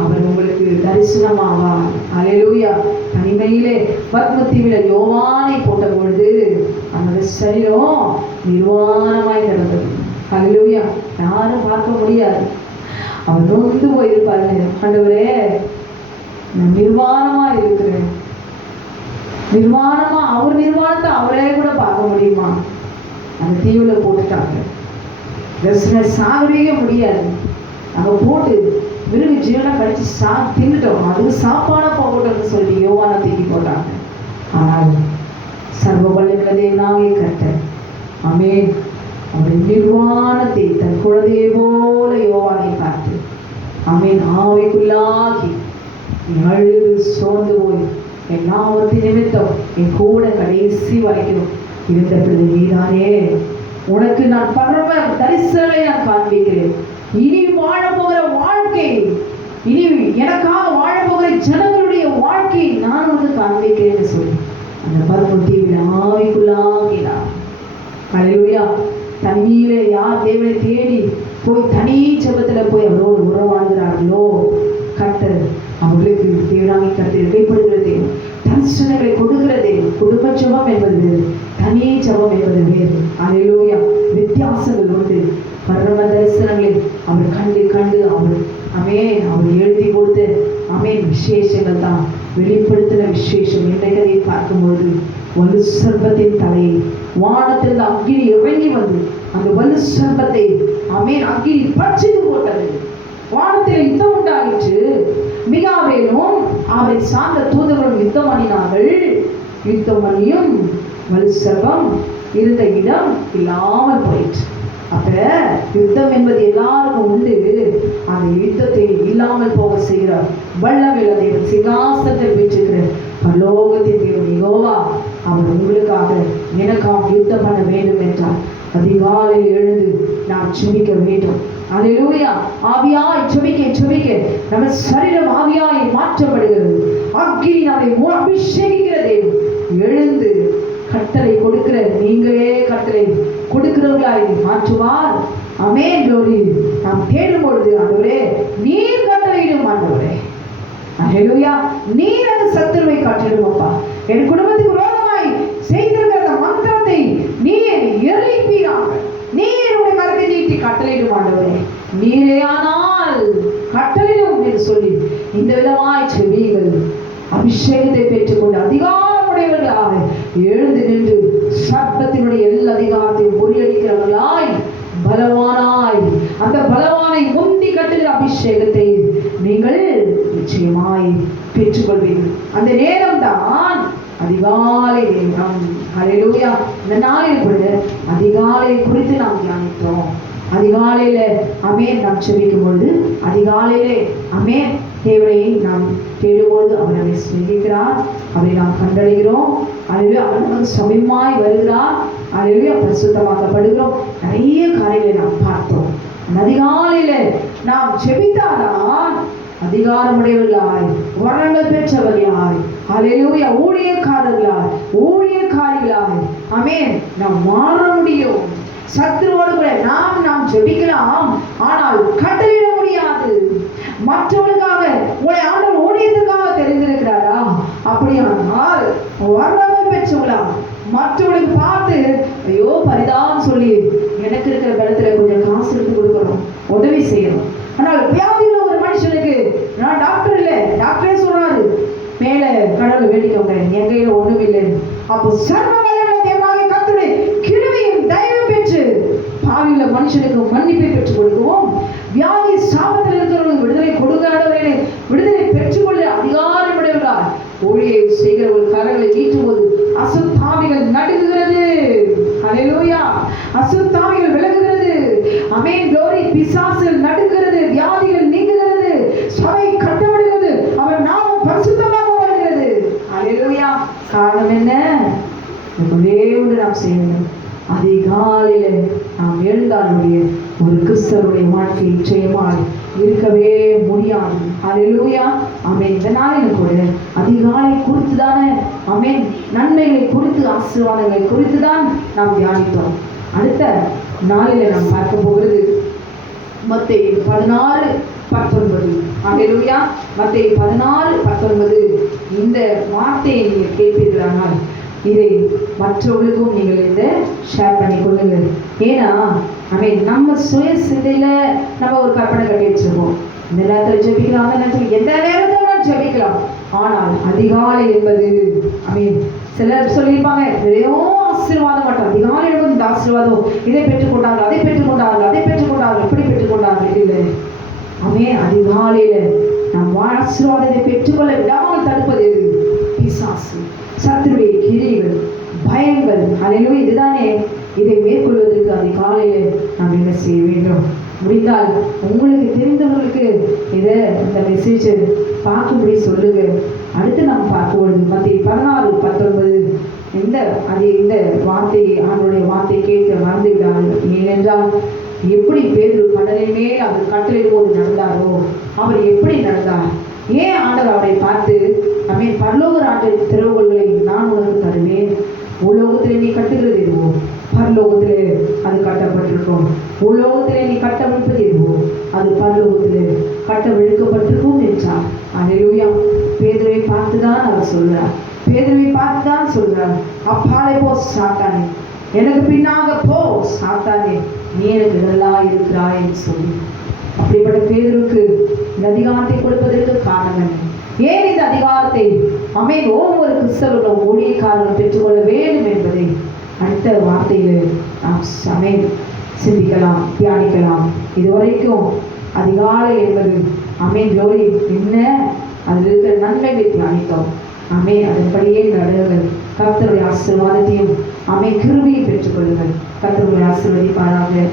அவர் உங்களுக்கு தரிசனமாவார். அல்லேலூயா. தனிமையிலே பத்மத்தீவில யோவானை போட்ட பொழுது அந்த சரீரம் நிர்வாணமாய் கிடந்தது. அல்லேலூயா. யாரும் பார்க்க முடியாது. அவர் நொந்து போயிருப்பாரு. ஆண்டவரே நான் நிர்வாணமா இருக்கிறேன். நிர்வாணமா அவர் நிர்வாணத்தை அவரே கூட பார்க்க முடியுமா? அந்த தீவுல போட்டுட்டாங்க. சாகவே முடியாது. அங்க போட்டு மிருக ஜீவனை கடிச்சு தின்னுட்டோம். அதுக்கு சாப்பாடா போகட்டும்னு சொல்லி யோவானை தூக்கி போட்டாங்க. ஆனால் சர்வ வல்லமையுள்ள நாவே கர்த்தர் ஆமென் அவருடைய நிர்வாணத்தை தன் குழந்தையை போல யோவானை பார்த்து ஆமென் ஆவிக்குள்ளாகி அழுது சோர்ந்து போய் என் நாமத்தின் நிமித்தம் என் கூட கடைசி வரைக்கும் இருந்த பிள்ளை நீதானே, உனக்கு நான் பரம தரிசனங்களை நான் காண்பிக்கிறேன். இனி வாழப்போகிற வாழ்க்கை, இனி எனக்காக வாழப்போகிற ஜனங்களுடைய வாழ்க்கையை நான் உனக்கு காண்பிக்கிறேன்னு சொல்லி அந்த பரமத்தீவில் ஆவிக்குள்ளாகினார். அல்லேலூயா. தனிமையிலே யார் தேவனை தேடி போய் தனி ஜெபத்துல போய் அவரோடு உறவாடுகிறார்களோ கர்த்தர் அவர்களுக்கு தேவனாகி கர்த்தர் இடைப்படுகிற தேவன், தரிசனங்களை கொடுக்கிற தேவன். குடும்ப ஜெபம் என்பது வேறு, தனி ஜெபம் என்பது வேறு. அல்லேலூயா. வித்தியாசங்கள் உண்டு. பரம தரிசனங்களை அவர் கண்டு கண்டு அவர் எழுதி கொடுத்து விசேஷங்கள் தான் வெளிப்படுத்தின விசேஷம். இன்றைக்கு அதை பார்க்கும்போது வலு சர்ப்பத்தின் தலையை வானத்திலிருந்து அக்கினி இறங்கி வந்து அந்த வலு சர்ப்பத்தை அக்கினி பற்றித்து போட்டது. வானத்தில் யுத்தம் உண்டாயிற்று. மிகாவேலும் அவரை சார்ந்த தூதர்களும் யுத்தம் பண்ணினார்கள். யுத்தம் பண்ணியும் வலு சர்ப்பம் இருந்த இடம் இல்லாமல் போயிற்று. அப்ப யுத்தம் என்பது எல்லாருக்கும் உண்டு. அந்த யுத்தத்தை இல்லாமல் போக செய்கிறார் வல்லமையுள்ள தேவன், சிங்காசனத்தில் வீற்றிருக்கிற பரலோகத்தின் தேவன் யெகோவா. அவர் உங்களுக்காக எனக்காக யுத்தம் பண்ண வேண்டும் என்றார். அதிகாலையில் எழுந்து நாம் ஜெபிக்க வேண்டும். அல்லேலூயா. ஆவியாய் ஜெபிக்க நம்ம சரீரம் ஆவியாய் மாற்றப்படுகிறது. அக்கினி நம்மை அபிஷேகிக்கிற தேவன். எழுந்து கட்டளை கொடுக்கிற நீங்களே கட்டளை கொடுக்கிறவர்களாய் மாற்றுவார். ஆமென். glory. நாம் தேடும் பொழுது ஆண்டவரே நீர் கட்டளையிடும் ஆண்டவரே. அல்லேலூயா. நீர் அந்த சத்துருவை காட்டிடும் அப்பா. என் குடும்பத்துக்கு விரோதமாய் செய்திருக்கிற அந்த மந்திரத்தை நீர் எரிப்பீராக. நீர் உடைய கரத்தை நீட்டி கட்டளையிடும் ஆண்டவரே. நீரே ஆனால் கட்டளையிடும் என்று சொல்லி இந்த விதமாய் செவிகள் அபிஷேகத்தை பெற்றுக்கொண்டு அதிகாரமுடையவர்களாக எழுந்து நின்று சர்ப்பத்தினுடைய எல்லா அதிகாரத்தையும் முறியடிக்கிறவர்களாய் பலவானாய் அந்த பலவானை முந்தி கட்டுகிற அபிஷேகத்தை நீங்கள் நிச்சயமாய் பெற்றுக்கொள்வீர்கள். அந்த நேரம் தான் அதிகாலை நேரம். அல்லேலூயா. இந்த நாளில் கூட அதிகாலை குறித்து நாம் தியானித்தோம். அதிகாலையில நாம் செபிக்கும் பொழுது அதிகாலையிலே தேவனை நாம் தேடும்போது அவர் நம்மை சிந்திக்கிறார். அவரை நாம் கண்டடைகிறோம். அல்லேலூயா. அவர் நமக்கு சமீபமாய் வருகிறார். அல்லேலூயா. பரிசுத்தமாக்கப்படுகிறோம். நிறைய காரியங்களை நாம் பார்த்தோம். அதிகாலையில நாம் செபித்தாதான் அதிகாரமுடையவர்களாய் வரங்கள் பெற்றவர்களாய் அல்லேலூயா ஊழியக்காரர்களாய் நாம் மாற முடியும். சத்துருவோடு கூட நாம் ஜெபிக்கலாம், ஆனால் கட்டளையிட முடியாது. மற்றவர்களுக்காக உங்களை ஆண்டவர் ஊழியத்துக்காக தெரிந்திருக்கிறாரா? அப்படியானால் வரங்கள் பெற்றவங்களா மற்றவர்களுக்கு பார்த்து ஐயோ பரிதாபம் சொல்லி எனக்கு இருக்கிற பலத்துல கொஞ்சம் காசு எடுத்து கொடுக்கணும், உதவி செய்யணும். ஆனால் வியாதியில் ஒரு மனுஷனுக்கு நான் டாக்டர் இல்லை, டாக்டரே சொல்றாரு மேல கடவுள் வேடிக்கை என் கையில ஒண்ணும் இல்லை. அப்போ சர்வ வல்லமை தேவனாகிய கர்த்தருடைய கிருபையும் தயவு பெற்று பாவியுள்ள மனுஷனுக்கு மன்னிப்பை பெற்றுக் கொடுக்கவும், வியாதி சாபத்தில் இருக்கிறவர்களுக்கு விடுதலை கொடுக்காதவர்களை விடுதலை பெற்றுக்கொள்ள அதிகாரமுடையவர்களால் ஊழியை செய்கிறவர்கள் கரங்களை நீட்டும்போது அசுத்தாவிகள் நடுங்குகிறது. அல்லேலூயா. அசுத்தாவிகள் விலகுகிறது. ஆமென். glory. பிசாசுகள் நடுங்குகிறது, வியாதிகள் நீங்குகிறது, சபை கட்டப்படுகிறது, அவர் நாமம் பரிசுத்தமாக்கப்படுகிறது. அல்லேலூயா. காரணம் என்ன? ஒரே ஒன்று நாம் செய்யணும். அதிகாலையில நாம் எழுந்தாலுடைய ஒரு கிறிஸ்தவருடைய வாழ்க்கை நிச்சயமாய் இருக்கவே முடியாது. அல்லேலூயா. ஆமென். இந்த நாளில் கூட அதிகாலை குறித்து தானே நன்மைகளை குறித்து ஆசீர்வாதங்களை குறித்து தான் நாம் தியானித்தோம். அடுத்த நாளில நாம் பார்க்க போகிறது மத்தேயு 16:19. அல்லேலூயா. மத்தேயு 16:19. இந்த வார்த்தையை நீங்கள் கேட்பீர்களானால் இதை மற்றவர்களுக்கும் நீங்கள் இதை ஷேர் பண்ணி கொள்ளுங்கள். ஏன்னா நம்ம சுய சிந்தையில நம்ம ஒரு கற்பனை கட்டி வச்சிருக்கோம். இந்த நேரத்தில் ஜெபிக்கலாம், அந்த நேரத்தில் எந்த நேரத்தில் ஜெபிக்கலாம். ஆனால் அதிகாலை என்பது சிலர் சொல்லியிருப்பாங்க எதையோ ஆசீர்வாதம் மாட்டோம். அதிகாலை என்பது இந்த ஆசீர்வாதம், இதை பெற்றுக்கொண்டார்கள், அதை பெற்றுக்கொண்டார்கள், எப்படி பெற்றுக்கொண்டார்கள் இல்லை. அதிகாலையில நாம் ஆசீர்வாதத்தை பெற்றுக்கொள்ள விடாமல் தடுப்பது எது? பிசாசு, சத்துருடைய கிரியைகள், பயங்கள். அல்லேலூயா. இதுதானே. இதை மேற்கொள்வதற்கு அதிகாலையில நாம் என்ன செய்ய வேண்டும்? முடிந்தால் உங்களுக்கு தெரிந்தவர்களுக்கு இதை இந்த மெசேஜ் பார்க்கும்படி சொல்லுங்க. அடுத்து நாம் பார்க்கும்பொழுது மத்தேயு 16:19. இந்த வார்த்தையை ஆண்டவருடைய வார்த்தையை கேட்க மறந்து விடார்கள். ஏனென்றால் எப்படி பேதுரு கடலின் மேல் அவர் கட்டளையிடும்போது நடந்தாரோ அவர் எப்படி நடந்தார்? ஏன் ஆண்டவர் அவரை பார்த்து பரலோக ராஜ்ய திறவுகோல்களை நான் உனக்கு தருவேன், உலோகத்திலே நீ கட்டுகிறது எதுவோ பரலோகத்திலே அது கட்டப்பட்டிருக்கும், உலோகத்திலே நீ கட்டமைப்பது அது பரலோகத்திலே கட்டவிழ்க்கப்பட்டிருக்கும் என்றார். அல்லேலூயா. பேதுருவை பார்த்துதான் அவர் சொல்றார். பேதுருவை பார்த்துதான் சொல்றார், அப்பாலே போ சாத்தானே, எனக்கு பின்னாக போ சாத்தானே, நீ எனக்கு இதெல்லாம் இருக்கிறாய் என்று சொல்லி. அப்படிப்பட்ட பேதுருக்கு இந்த அதிகாரத்தை கொடுப்பதற்கு காரணம் என்ன? ஏன் இந்த அதிகாரத்தை ஒவ்வொரு கிறிஸ்தவர்களும் ஊழியக்காரர்களும் பெற்றுக்கொள்ள வேண்டும் என்பதை அடுத்த வார்த்தையில் நாம் சிந்திக்கலாம், தியானிக்கலாம். இதுவரைக்கும் அதிகாலை என்பது ஜோடி என்ன, அதில் இருக்கிற நன்மைகளை தியானித்தோம். அதன்படியே நடுங்கள். கர்த்தருடைய ஆசீர்வாதத்தையும் கிருபையை பெற்றுக்கொள்ளுங்கள். கர்த்தருடைய ஆசீர்வதிப்பாராக.